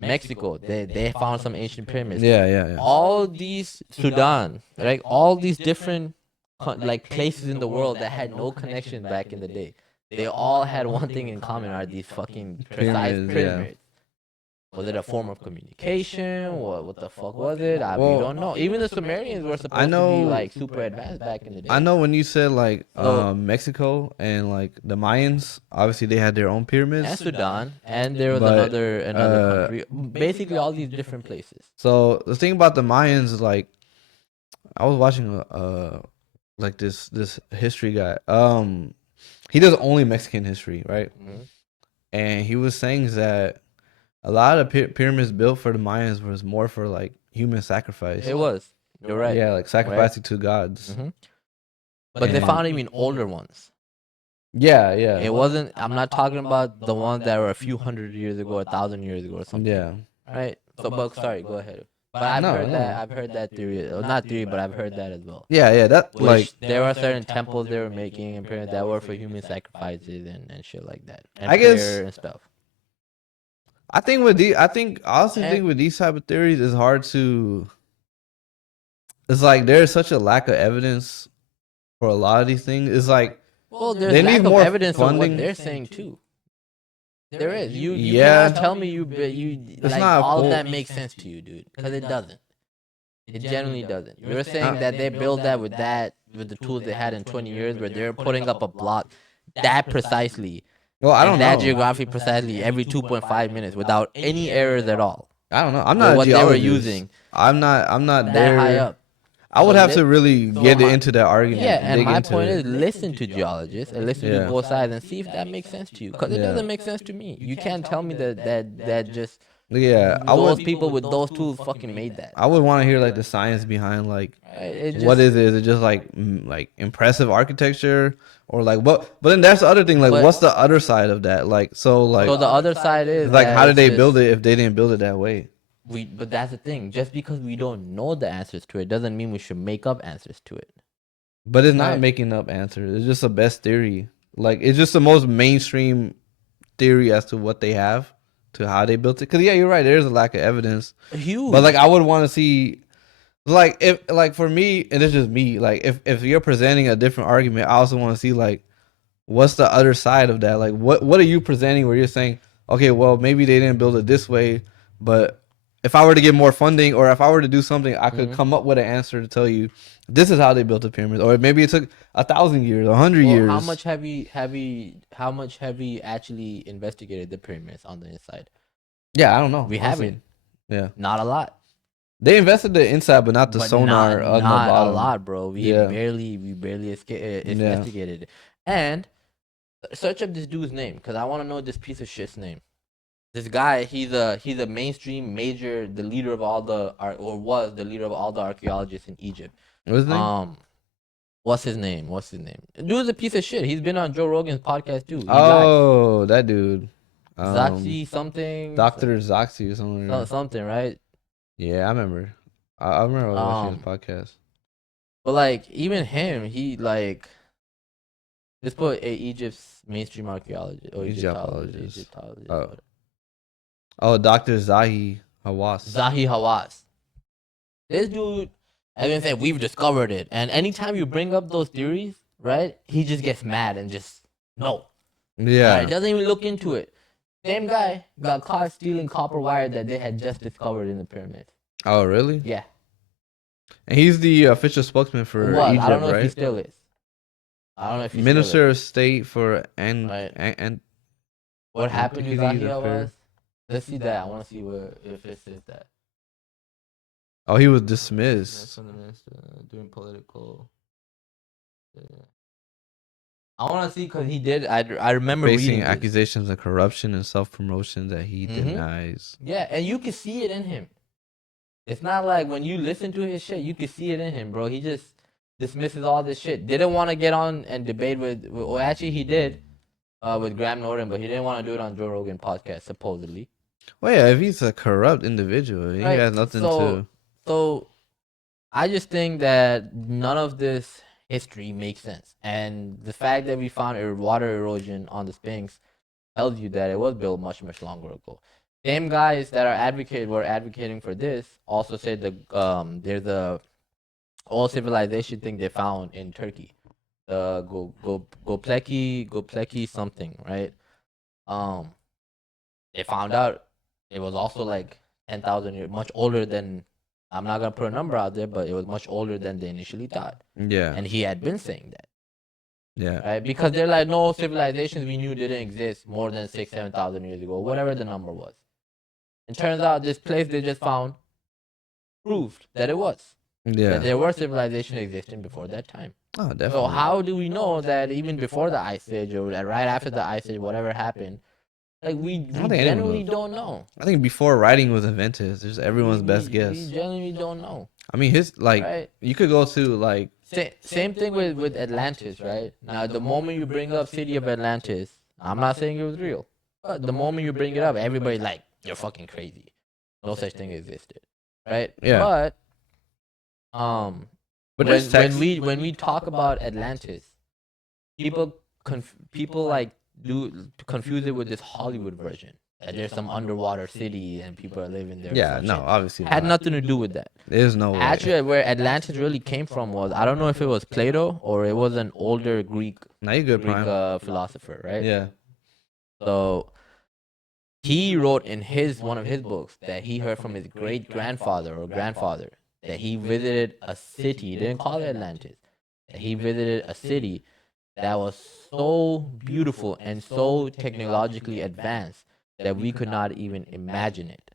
Mexico, they found some ancient pyramids. Yeah. All these Sudan, right? All these different like places in the world that had no connection back in the day. They all had one thing in common: are these fucking precise Pyramids, yeah. pyramids. Was it a form of communication? What the fuck was it? We Well, don't know. Even the Sumerians were supposed to know- be like super advanced back in the day. I know when you said like So- Mexico and like the Mayans, obviously they had their own pyramids. And Sudan, and there was But, another country. Basically, all these different places. So the thing about the Mayans is like, I was watching like this history guy. He does only Mexican history, right? Mhm. And he was saying that a lot of pyramids built for the Mayans was more for like human sacrifice. It was. You're right. Yeah, like sacrificing to gods. Mhm. But they And- found even older ones. Yeah. It wasn't. I'm not talking about the ones that were a few hundred years ago, 1,000 years ago, or something. Yeah. Right. So, but sorry, go ahead. But I've No, heard no. that. I've heard that theory. Not theory, but I've heard that as well. Yeah. That Which like there were certain temples they were making and pyramids that were for human sacrifices and shit like that. And I guess- prayer and stuff. I think honestly think with these type of theories, it's hard to. It's like there's such a lack of evidence for a lot of these things. It's like Well, there's they lack need of more evidence of funding. what they're saying too. There is. You Yeah. cannot tell me you like not a all of full- that makes sense to you, dude, because it doesn't. It generally doesn't. You're saying that they built that with the tools they had in 20 years, where they're putting up a block that precisely, well, I don't that know. geography precisely every 2.5 minutes without any errors at all. I don't know. I'm not a what they were geologist. using I'm not that there. high up. I would So have li- to really get into that argument. Yeah, and dig my into point it. is, listen to geologists and listen Yeah. to both sides and see if that makes sense to you, because it Yeah. doesn't make sense to me. You can't tell me that just Yeah, I those would. people with those tools fucking made that. I would want to hear like the science behind like It what just- is it? Is it just like impressive architecture or like what? But then that's the other thing. Like, But- what's the other side of that? Like, so like, So the other side is like that how did it's they just- build it if they didn't build it that way? But that's the thing. Just because we don't know the answers to it doesn't mean we should make up answers to it. But it's not Right. making up answers. It's just the best theory. Like, it's just the most mainstream theory as to what they have, to how they built it. Because yeah, you're right. There's a lack of evidence. Huge. But like, I would want to see, like, if like for me, and it's just me. Like, if you're presenting a different argument, I also want to see like, what's the other side of that? Like, what are you presenting where you're saying, okay, well, maybe they didn't build it this way, but if I were to get more funding or if I were to do something, I could come up with an answer to tell you this is how they built the pyramids, or maybe it took 1,000 years, 100 Well, years. how much have you actually investigated the pyramids on the inside? Yeah, I don't know. We honestly. haven't. Yeah, Not a lot. they invested the inside, but not the But sonar not, on the not bottom. a lot, bro. We Yeah. barely investigated it. And search up this dude's name, because I want to know this piece of shit's name. This guy, he's a mainstream major, the leader of all the or was the leader of all the archaeologists in Egypt. What's his name? What's his name? Dude's a piece of shit. He's been on Joe Rogan's podcast too. Oh, that dude. Zaxi something. Dr. Zaxi or something. Something, right? Yeah, I remember. I remember watching his podcast. But like even him, he like let's put Egypt's mainstream archaeologist or Egyptologist. Egyptologist. Oh. Oh, Dr. Zahi Hawass. Zahi Hawass. This dude, as I said, we've discovered it. And anytime you bring up those theories, right, he just gets mad and just no. Yeah. Right? Doesn't even look into it. Same guy got caught stealing copper wire that they had just discovered in the pyramid. Oh, really? Yeah. And he's the official spokesman for Was. Egypt, I don't know if he right? still is. I don't know if he Minister still of State for Right. and What happened to Antiquities Zahi Affairs. Hawass? Let's see that. I want to see if it says that. Oh, he was dismissed. From the minister doing political. I want to see because he did. I remember reading Facing this. accusations of corruption and self-promotion that he Mhm. denies. Yeah, and you can see it in him. It's not like when you listen to his shit, you can see it in him, bro. He just dismisses all this shit. Didn't want to get on and debate with well, actually he did with Graham Norton, but he didn't want to do it on Joe Rogan podcast, supposedly. Well, yeah, if he's a corrupt individual, he Right. has nothing to. So I just think that none of this history makes sense. And the fact that we found water erosion on the Sphinx tells you that it was built much, much longer ago. Same guys that were advocating for this also said there's a all civilization thing they found in Turkey. The Göbekli something, right? Um, they found out it was also like 10,000 years, much older than. I'm not gonna put a number out there, but it was much older than they initially thought. Yeah. And he had been saying that, Yeah. right? Because they're like, no civilizations we knew didn't exist more than 7,000 years ago, whatever the number was. And turns out this place they just found proved that it was. Yeah. That there were civilizations existing before that time. Oh, definitely. So how do we know that even before the Ice Age or right after the Ice Age, whatever happened, like we genuinely don't know. I think before writing was invented, it's just everyone's best guess. We genuinely don't know. I mean, his like Right? you could go to like Same thing with Atlantis, right? Now, the moment you bring up City of Atlantis, I'm not saying it was real, but the moment you bring it up, everybody's like, you're fucking crazy. No such thing existed, right? Yeah. But when we talk about Atlantis, people like do confuse it with this Hollywood version. That there's some underwater city and people are living there. Yeah, no, obviously had not. nothing to do with that. There's no way. Actually, where Atlantis really came from was, I don't know if it was Plato or it was an older Greek Now you good, Prime. philosopher, right? Yeah. So he wrote in one of his books that he heard from his great grandfather or grandfather that he visited a city. He didn't call it Atlantis. That he visited a city that was so beautiful and so technologically advanced that we could not even imagine it.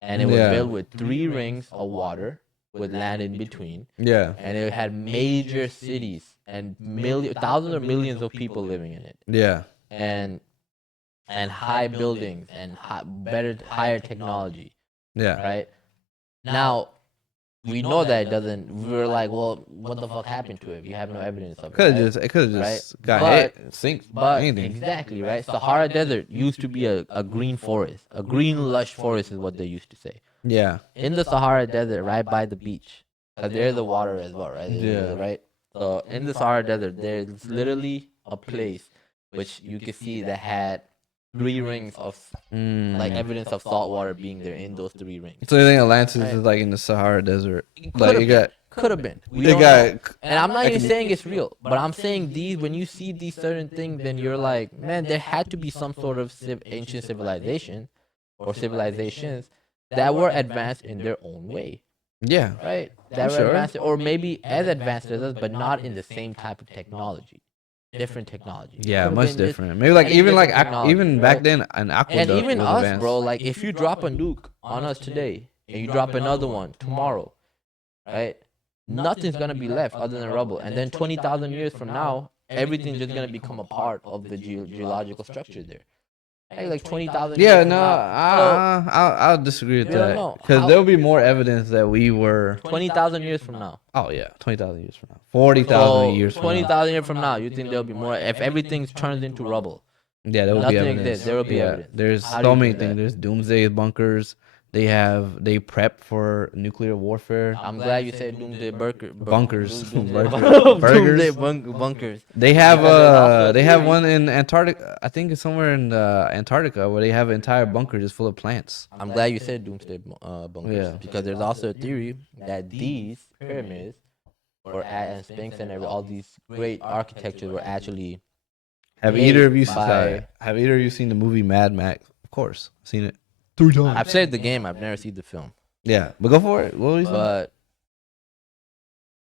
And it was built with 3 rings of water with land in between. Yeah. And it had major cities and thousands or millions of people living in it. Yeah. And high buildings and higher technology. Yeah. Right? Now, we know that it doesn't. We're like, well, what the fuck happened to it? You have no evidence of it. It could have just got hit, sink, anything. Exactly, right? Sahara Desert used to be a green forest. A green lush forest is what they used to say. Yeah. In the Sahara Desert, right by the beach, because there's the water as well, right? Yeah. Right? So in the Sahara Desert, there's literally a place which you can see that had 3 rings of like evidence of salt water being there in those 3 rings. So you think Atlantis is like in the Sahara Desert? Like Could have been. And I'm not even saying it's real, but I'm saying when you see these certain things, then you're like, man, there had to be some sort of ancient civilization or civilizations that were advanced in their own way. Yeah. Right? That were advanced, or maybe as advanced as us, but not in the same type of technology. Different technology. Yeah, much different. Maybe like even back then an aqueduct and even was us, advanced. bro. Like if you drop a nuke on us today and you drop another one tomorrow, right? Nothing's gonna be left other than rubble. And then 20,000 years from now, everything's just gonna become a part of the geological structure there. Like 20,000. Yeah, no, I'll disagree with that because there'll be more evidence that we were 20,000 years from now. Oh yeah, 20,000 years from now, 40,000 years from now. 20,000 years from now, you think there'll be more if everything turns into rubble? Yeah, there will be evidence. Exists. There will be evidence. There's so many things. There's doomsday bunkers. They prep for nuclear warfare. I'm glad you said doomsday bunkers. Doomsday bunkers. They have one in Antarctica. I think it's somewhere in Antarctica where they have an entire bunker just full of plants. I'm glad you said doomsday bunkers because there's also a theory that these pyramids and Sphinx and all these great architectures were actually. Have either of you seen the movie Mad Max? Of course, I've seen it 3 times. I've played the game. I've never seen the film. Yeah, but go for it. What were you saying?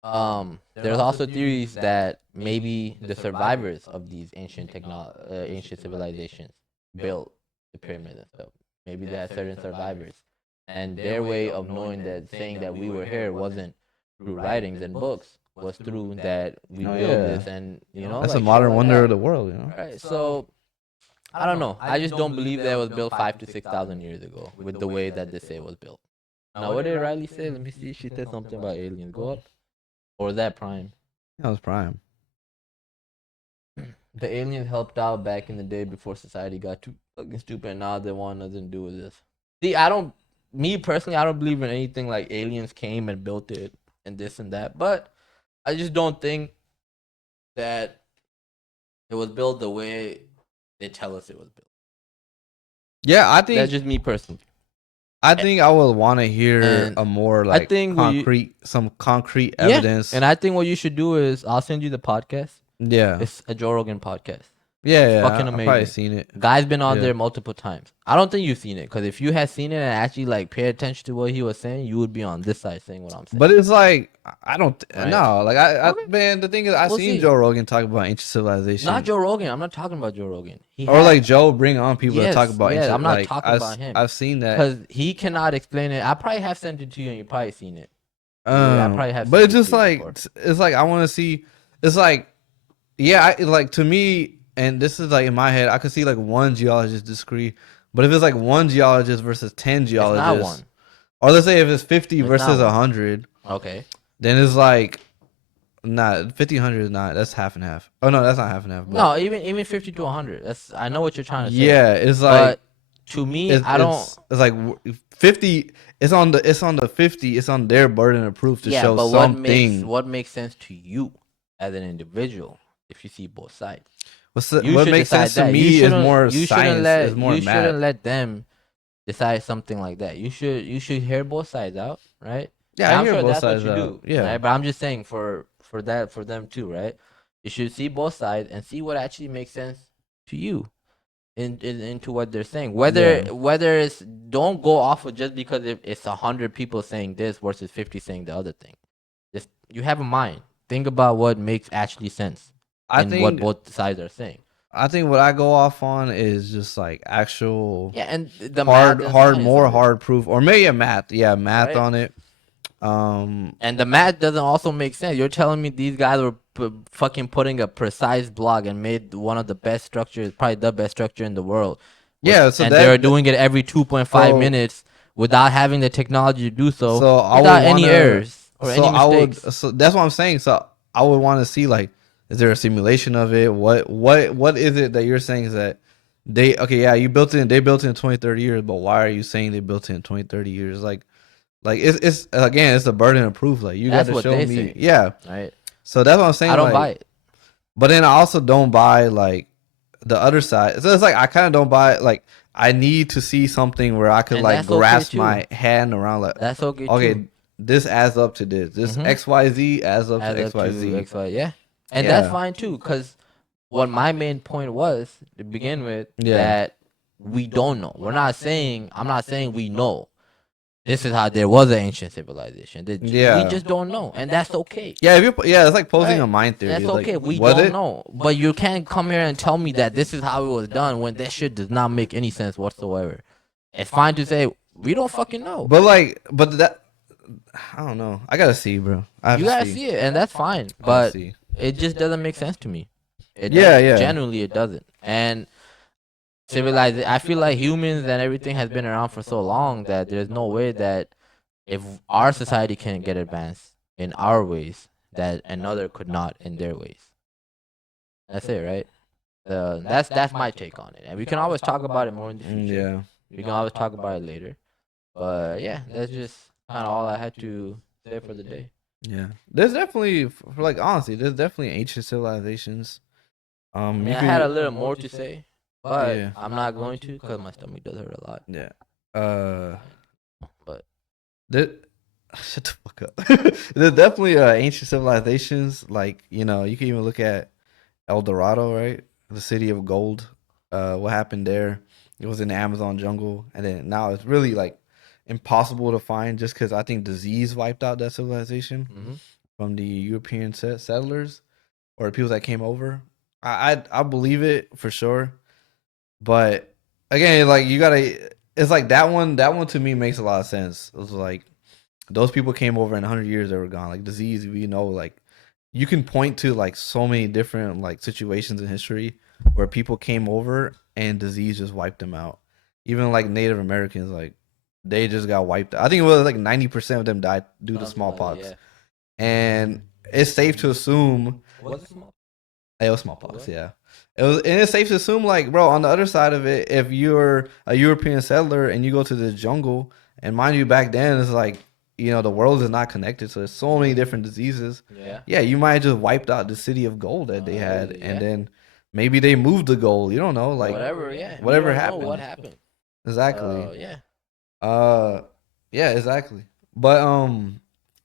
But there's also theories that maybe the survivors of these ancient civilizations built the pyramids and stuff. Maybe they had certain survivors, and their way of knowing that, saying that we were here, wasn't through writings and books, was through that we built this, and that's a modern wonder of the world, Right. So I don't know. I just don't believe that it was built 5,000 to 6,000 years ago with the way that they say it was built. Now, what did Riley say? Let me see. She said something about aliens. Go up. Or is that Prime? That was Prime. The aliens helped out back in the day before society got too fucking stupid. And now they want nothing to do with this. See, me personally, I don't believe in anything like aliens came and built it and this and that. But I just don't think that it was built the way they tell us it was built. Yeah, I think That's just me personally. I think I would want to hear And a more like some concrete evidence. Yeah. And I think what you should do is I'll send you the podcast. Yeah, It's a Joe Rogan podcast. yeah, fucking I've probably amazing. seen it. Guy's been on Yeah. there multiple times. I don't think you've seen it because if you had seen it and actually like pay attention to what he was saying, you would be on this side saying what I'm saying. But it's like I don't Right. no, like I Okay. man, the thing is I We'll seen see. Joe Rogan talk about ancient civilization. Not Joe Rogan. I'm not talking about Joe Rogan. Or like Joe bring on people to talk Yes, about yeah, ancient. I'm not like, talking about him. I've seen that. because he cannot explain it. I probably have sent it to you and you probably seen it. I probably have But seen it's it just to you like before. it's like I want to see. It's like, yeah, like to me, and this is like in my head, I could see like one geologist disagree. But if it's like one geologist versus 10 It's geologists, not one. or let's say if it's 50 It's versus not one. 100, Okay. then it's like, nah, 1,500 is not. That's half and half. Oh no, that's not half and half. But No, even 50 to 100. I know what you're trying to say. yeah, it's like But to me, it's, I don't. It's like 50. It's on the 50. It's on their burden of proof to show but something. what makes sense to you as an individual if you see both sides? What You makes should sense to decide that. me is more science. Is more You shouldn't math. let them decide something like that. You should hear both sides out, right? Yeah, And I I'm hear sure both that's sides what you out. do. Yeah. Right? But I'm just saying for them too, right? You should see both sides and see what actually makes sense to you into what they're saying. Whether it's don't go off of just because if it's 100 people saying this versus 50 saying the other thing. Just you have a mind. Think about what makes actually sense and what both sides are saying. I think what I go off on is just like actual And the math and science of it. hard proof, or maybe a math. Yeah, math Right. on it. And the math doesn't also make sense. You're telling me these guys were fucking putting a precise block and made one of the best structures, probably the best structure in the world. Yeah, so and that, they were doing it every 2.5 So- minutes without having the technology to do so, So I without would any wanna- errors or any mistakes. So that's what I'm saying. So I would want to see like, is there a simulation of it? What is it that you're saying is that they they built it in 20, 30 years, but why are you saying they built it in 20, 30 years? Like it's again, it's the burden of proof. Like you got That's to what show they me. say. Yeah. Right? So that's what I'm saying. I don't like, buy it. But then I also don't buy like the other side. So it's like I kind of don't buy like I need to see something where I could And like that's okay, grasp too. my hand around like That's okay. okay, too. this adds up to this. This Mhm. XYZ adds up Add to up to XYZ. XY, yeah. And Yeah. that's fine too, because what my main point was to begin with, Yeah. that we don't know. I'm not saying we know. This is how there was an ancient civilization. Yeah. We just don't know, and that's okay. Yeah, it's like posing Right. a mind theory. That's It's like, okay. We was don't it? know, but you can't come here and tell me that this is how it was done when that shit does not make any sense whatsoever. It's fine to say we don't fucking know. But that I don't know. I gotta see, bro. I have You to gotta see it, and that's fine. I have to But see. it just doesn't make sense to me. It Yeah, doesn't. yeah. Genuinely, it doesn't. And civilized, I feel like humans and everything has been around for so long that there's no way that if our society can get advanced in our ways, that another could not in their ways. That's it, right? That's my take on it, and we can always talk about it more in the future. Yeah. We can always talk about it later. But yeah, that's just kind of all I had to say for the day. Yeah. There's definitely for like honestly, there's definitely ancient civilizations. I You mean, I could- had a little more to say, but Yeah. I'm not going to because my stomach does hurt a lot. Yeah. But There, shut the fuck up. There's definitely ancient civilizations. Like, you know, you can even look at El Dorado, right? The city of gold. What happened there? It was in the Amazon jungle. And then now it's really like impossible to find just because I think disease wiped out that civilization mhm. from the European settlers or the people that came over. I believe it for sure. But again, like you gotta, it's like that one to me makes a lot of sense. It was like those people came over in 100 years, they were gone. Like disease, we know, like you can point to like so many different like situations in history where people came over and disease just wiped them out. Even like Native Americans, like they just got wiped out. I think it was like 90% of them died due to Something like that, smallpox. yeah. And it's safe to assume Was it small? it was smallpox. Was? Yeah, it was, and it's safe to assume, like, bro, on the other side of it, if you're a European settler and you go to the jungle, and mind you, back then it's like, the world is not connected, so there's so many different diseases. Yeah. Yeah, you might have just wiped out the city of gold that they had, Yeah. and then maybe they moved the gold. You don't know, like Whatever, yeah. whatever We don't know happened. what happened. Exactly. Yeah. Yeah, exactly. But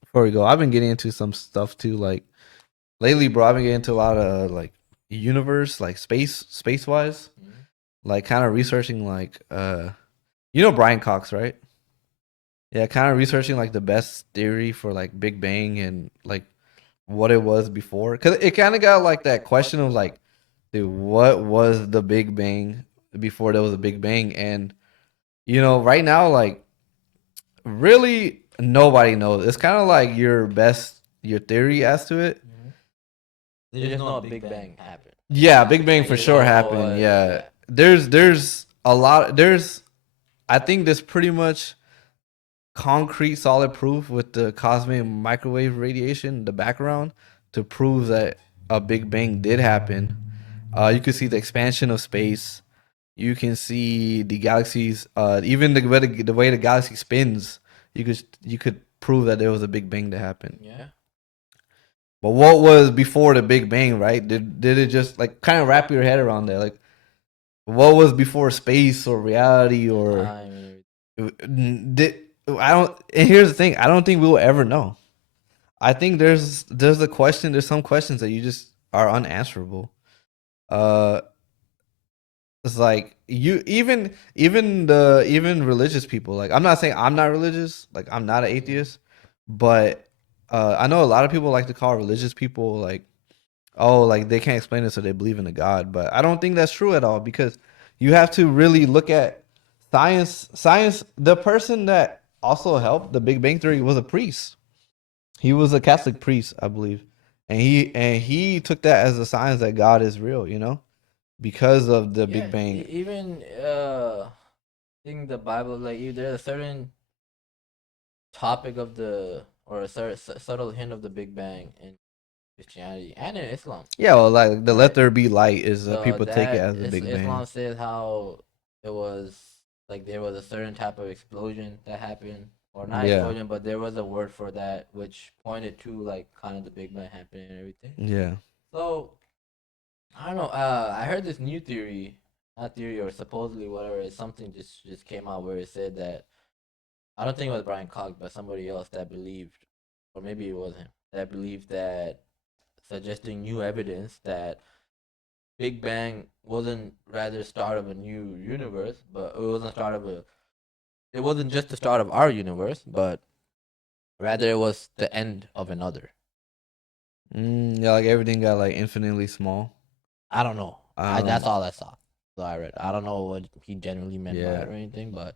before we go, I've been getting into some stuff too. Like lately, bro, I've been getting into a lot of like universe, like space wise, like kind of researching like Brian Cox, right? Yeah, kind of researching like the best theory for like Big Bang and like what it was before, because it kind of got like that question of like, dude, what was the Big Bang before there was a Big Bang? And right now, like, really nobody knows. It's kind of like your theory as to it. They just know a Big Bang happened. Yeah, Big Bang for They sure don't know happened. what- Yeah. There's a lot. I think there's pretty much concrete, solid proof with the cosmic microwave radiation, the background, to prove that a Big Bang did happen. You can see the expansion of space. You can see the galaxies. Even the way the galaxy spins. You could prove that there was a Big Bang that happened. Yeah. But what was before the Big Bang, right? Did it just like kind of wrap your head around that? Like, what was before space or reality or did I don't? And here's the thing: I don't think we'll ever know. I think there's a question. There's some questions that you just are unanswerable. Uh, it's like you even religious people. Like, I'm not saying I'm not religious. Like, I'm not an atheist, but I know a lot of people like to call religious people like, oh, like they can't explain it, so they believe in a God. But I don't think that's true at all, because you have to really look at science. Science. The person that also helped the Big Bang Theory was a priest. He was a Catholic priest, I believe, and he took that as a sign that God is real. Because of the Big Bang. Even in the Bible, like there's a certain topic of or a subtle hint of the Big Bang in Christianity and in Islam. Yeah, well, like the "Let there be light" is So people take it as a Big Islam Bang. says how it was like there was a certain type of explosion that happened, or not Yeah. explosion, but there was a word for that which pointed to like kind of the Big Bang happening and everything. Yeah. So I don't know. I heard this new theory, not theory or supposedly whatever. It's something just came out where it said that I don't think it was Brian Cox, but somebody else that believed, or maybe it was him that believed that suggesting new evidence that Big Bang wasn't rather start of a new universe, but it wasn't just the start of our universe, but rather it was the end of another. Yeah, like everything got like infinitely small. I don't know. Um, That's all I saw. So I read. I don't know what he generally meant by Yeah. it or anything, but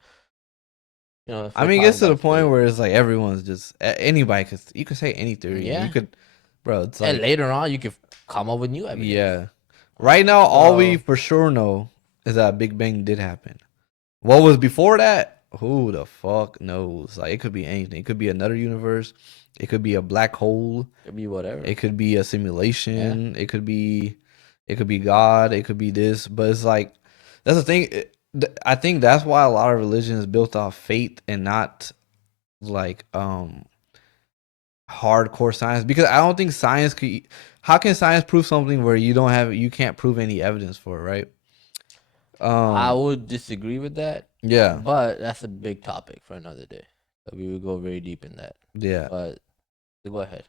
if I we're mean, it gets to talking the about point space- where it's like everyone's just anybody could you could say any theory. Yeah. You could, bro. It's and like later on you can come up with new evidence. yeah. Right now, all we So- for sure know is that Big Bang did happen. What was before that? Who the fuck knows? Like, it could be anything. It could be another universe. It could be a black hole. Could be whatever. It could be a simulation. It could be God. It could be this. But it's like that's the thing. I think that's why a lot of religion is built off faith and not like hardcore science. Because I don't think science could. How can science prove something where you can't prove any evidence for it, right? I would disagree with that. Yeah. But that's a big topic for another day. So we would go very deep in that. Yeah. But go ahead.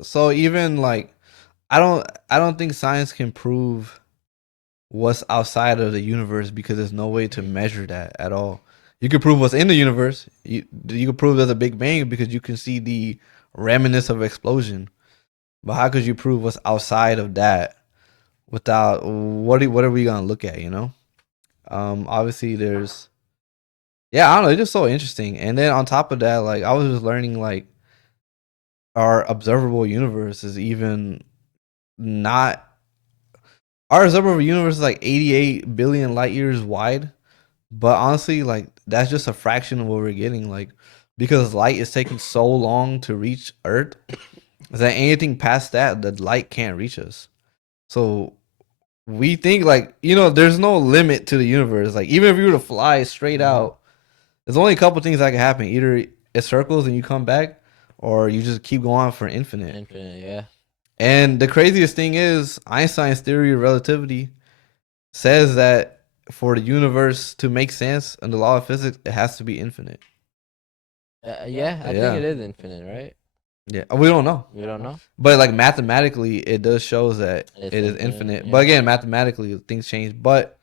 So even like I don't think science can prove what's outside of the universe, because there's no way to measure that at all. You can prove what's in the universe. You can prove there's a Big Bang because you can see the remnants of explosion. But how could you prove what's outside of that without what are we gonna look at, Obviously there's I don't know, it's just so interesting. And then on top of that, like I was just learning like our observable universe is even not our observable universe is like 88 billion light years wide, But honestly, like that's just a fraction of what we're getting. Like because light is taking so long to reach Earth, is that anything past that, the light can't reach us. So we think like there's no limit to the universe. Like even if you were to fly straight out, there's only a couple things that can happen. Either it circles and you come back, or you just keep going for infinite. Infinite, yeah. And the craziest thing is Einstein's theory of relativity says that for the universe to make sense and the law of physics, it has to be infinite. Yeah, I Yeah. think it is infinite, right? Yeah, we don't know, We don't know. but like mathematically, it does shows that It's it is infinite, infinite. yeah. But again, mathematically, things change. But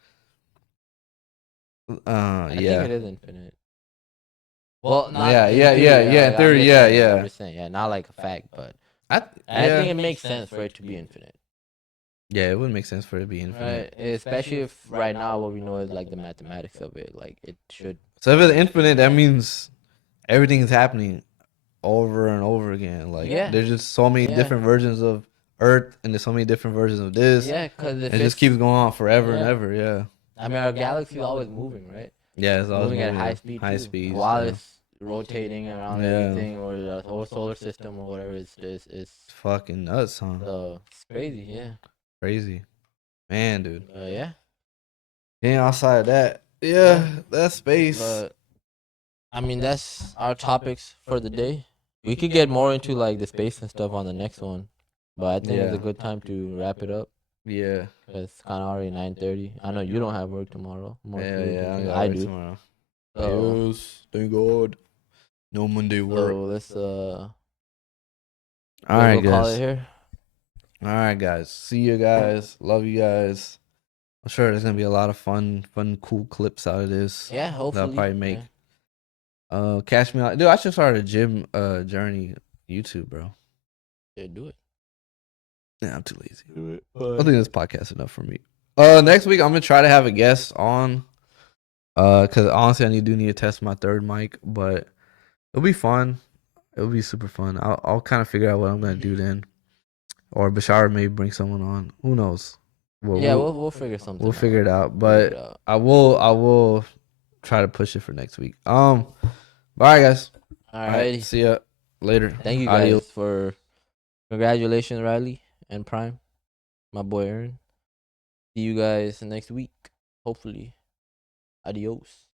I think yeah, it is infinite. Well, not Yeah, in yeah, theory, yeah, yeah, in I'm theory, just yeah, saying, I'm yeah. just saying, yeah, not like a fact, but I I yeah, think it makes sense for it to be infinite, yeah, it would make sense for it to be right? infinite. Especially if right now what we know is like the mathematics of it, like it should. So if it's infinite, that means everything is happening over and over again. Like Yeah. there's just so many Yeah. different versions of Earth, and there's so many different versions of this. Yeah, because if It just keeps going on forever and Yeah. ever. Yeah. I mean, our galaxy is always moving, right? Yeah, it's always Moving at high moving speed, high too. speeds. While Yeah. it's rotating around Yeah. everything, or the whole solar system, or whatever it's It's fucking nuts, huh? it's crazy, yeah. Crazy, man, dude. Yeah. Getting outside of that, yeah, that's space. But I mean, that's our topics for the day. We could get more into like the space and stuff on the next one, but I think it's a Yeah. good time to wrap it up. Yeah, It's kind of already 9:30. I know you don't have work tomorrow. More food yeah. than I I got work do. tomorrow. So, Yes, thank God. No Monday work. so let's All we'll right, call it guys. here. All right, guys. See you guys. Love you guys. I'm sure there's gonna be a lot of fun, cool clips out of this. Yeah, That hopefully. I'll probably make. Yeah. Catch me out, dude. I should start a gym journey YouTube, bro. Yeah, do it. Yeah, I'm too lazy. Do it. I think this podcast is enough for me. Next week I'm gonna try to have a guest on. Cause honestly, I need to test my third mic, but it'll be fun. It'll be super fun. I'll kind of figure out what I'm gonna do then, or Bashar may bring someone on. Who knows? We'll figure something. We'll figure it out. We'll figure But it out. I will try to push it for next week. All right, guys. All right, Alrighty. see ya later. Thank you guys for congratulations, Riley and Prime, my boy Aaron. See you guys next week, hopefully. Adios.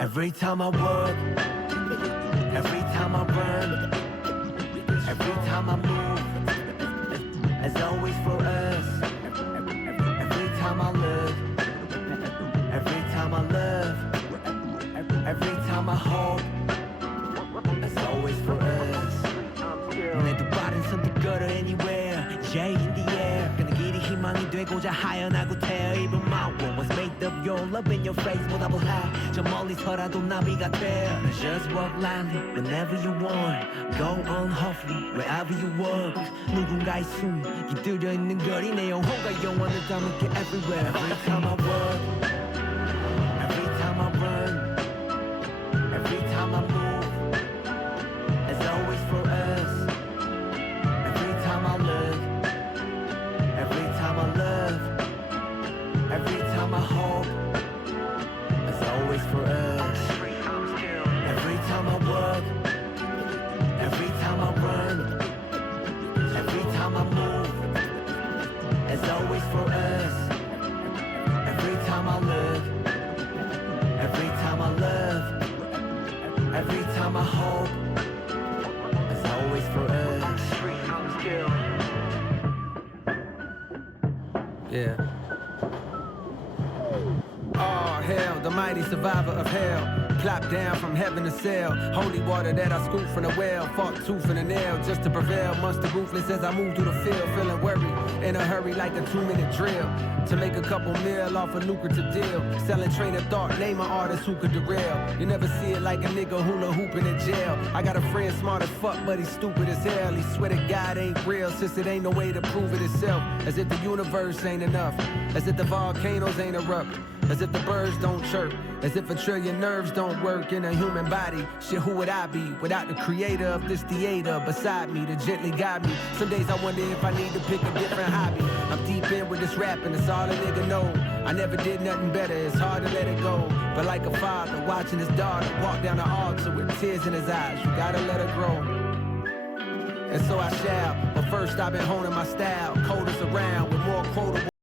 Every time I work, every time I run, every time I move, as always for us. Every time I look, every time I love, every time I hope, as always for us. 내 두 발은 선택걸어 anywhere, J in the air. 그는 길이 희망이 되고자 하연하고 태어 입은 my world was made of your love in your face 보답을 해. 저 멀리서라도 나비가 돼. Just walk lightly whenever you want. Go on hopefully wherever you walk. 누군가의 숨이 깃들여 있는 거리 내 영혼과 영원을 담을게 everywhere. Every time I walk, every time I run, every time I move, as always for us. Every time I look, every time I love, every time I hope, Yeah. Oh, hell, the mighty survivor of hell. Plop down from heaven to sail. Holy water that I scoop from the well. Fought tooth and a nail just to prevail. Monster ruthless as I move through the field. Feeling worried, in a hurry like a 2-minute drill. To make a couple mil off a lucrative deal. Selling train of thought, name an artist who could derail. You never see it like a nigga hula hooping in jail. I got a friend smart as fuck, but he's stupid as hell. He swear to God ain't real, since it ain't no way to prove it itself. As if the universe ain't enough. As if the volcanoes ain't erupt. As if the birds don't chirp. As if a trillion nerves don't work in a human body. Shit, who would I be without the creator of this theater beside me to gently guide me? Some days I wonder if I need to pick a different hobby. I'm deep in with this rapping, that's all a nigga know. I never did nothing better, it's hard to let it go. But like a father watching his daughter walk down the altar with tears in his eyes, you gotta let her grow. And so I shall, but first I've been honing my style. Cold as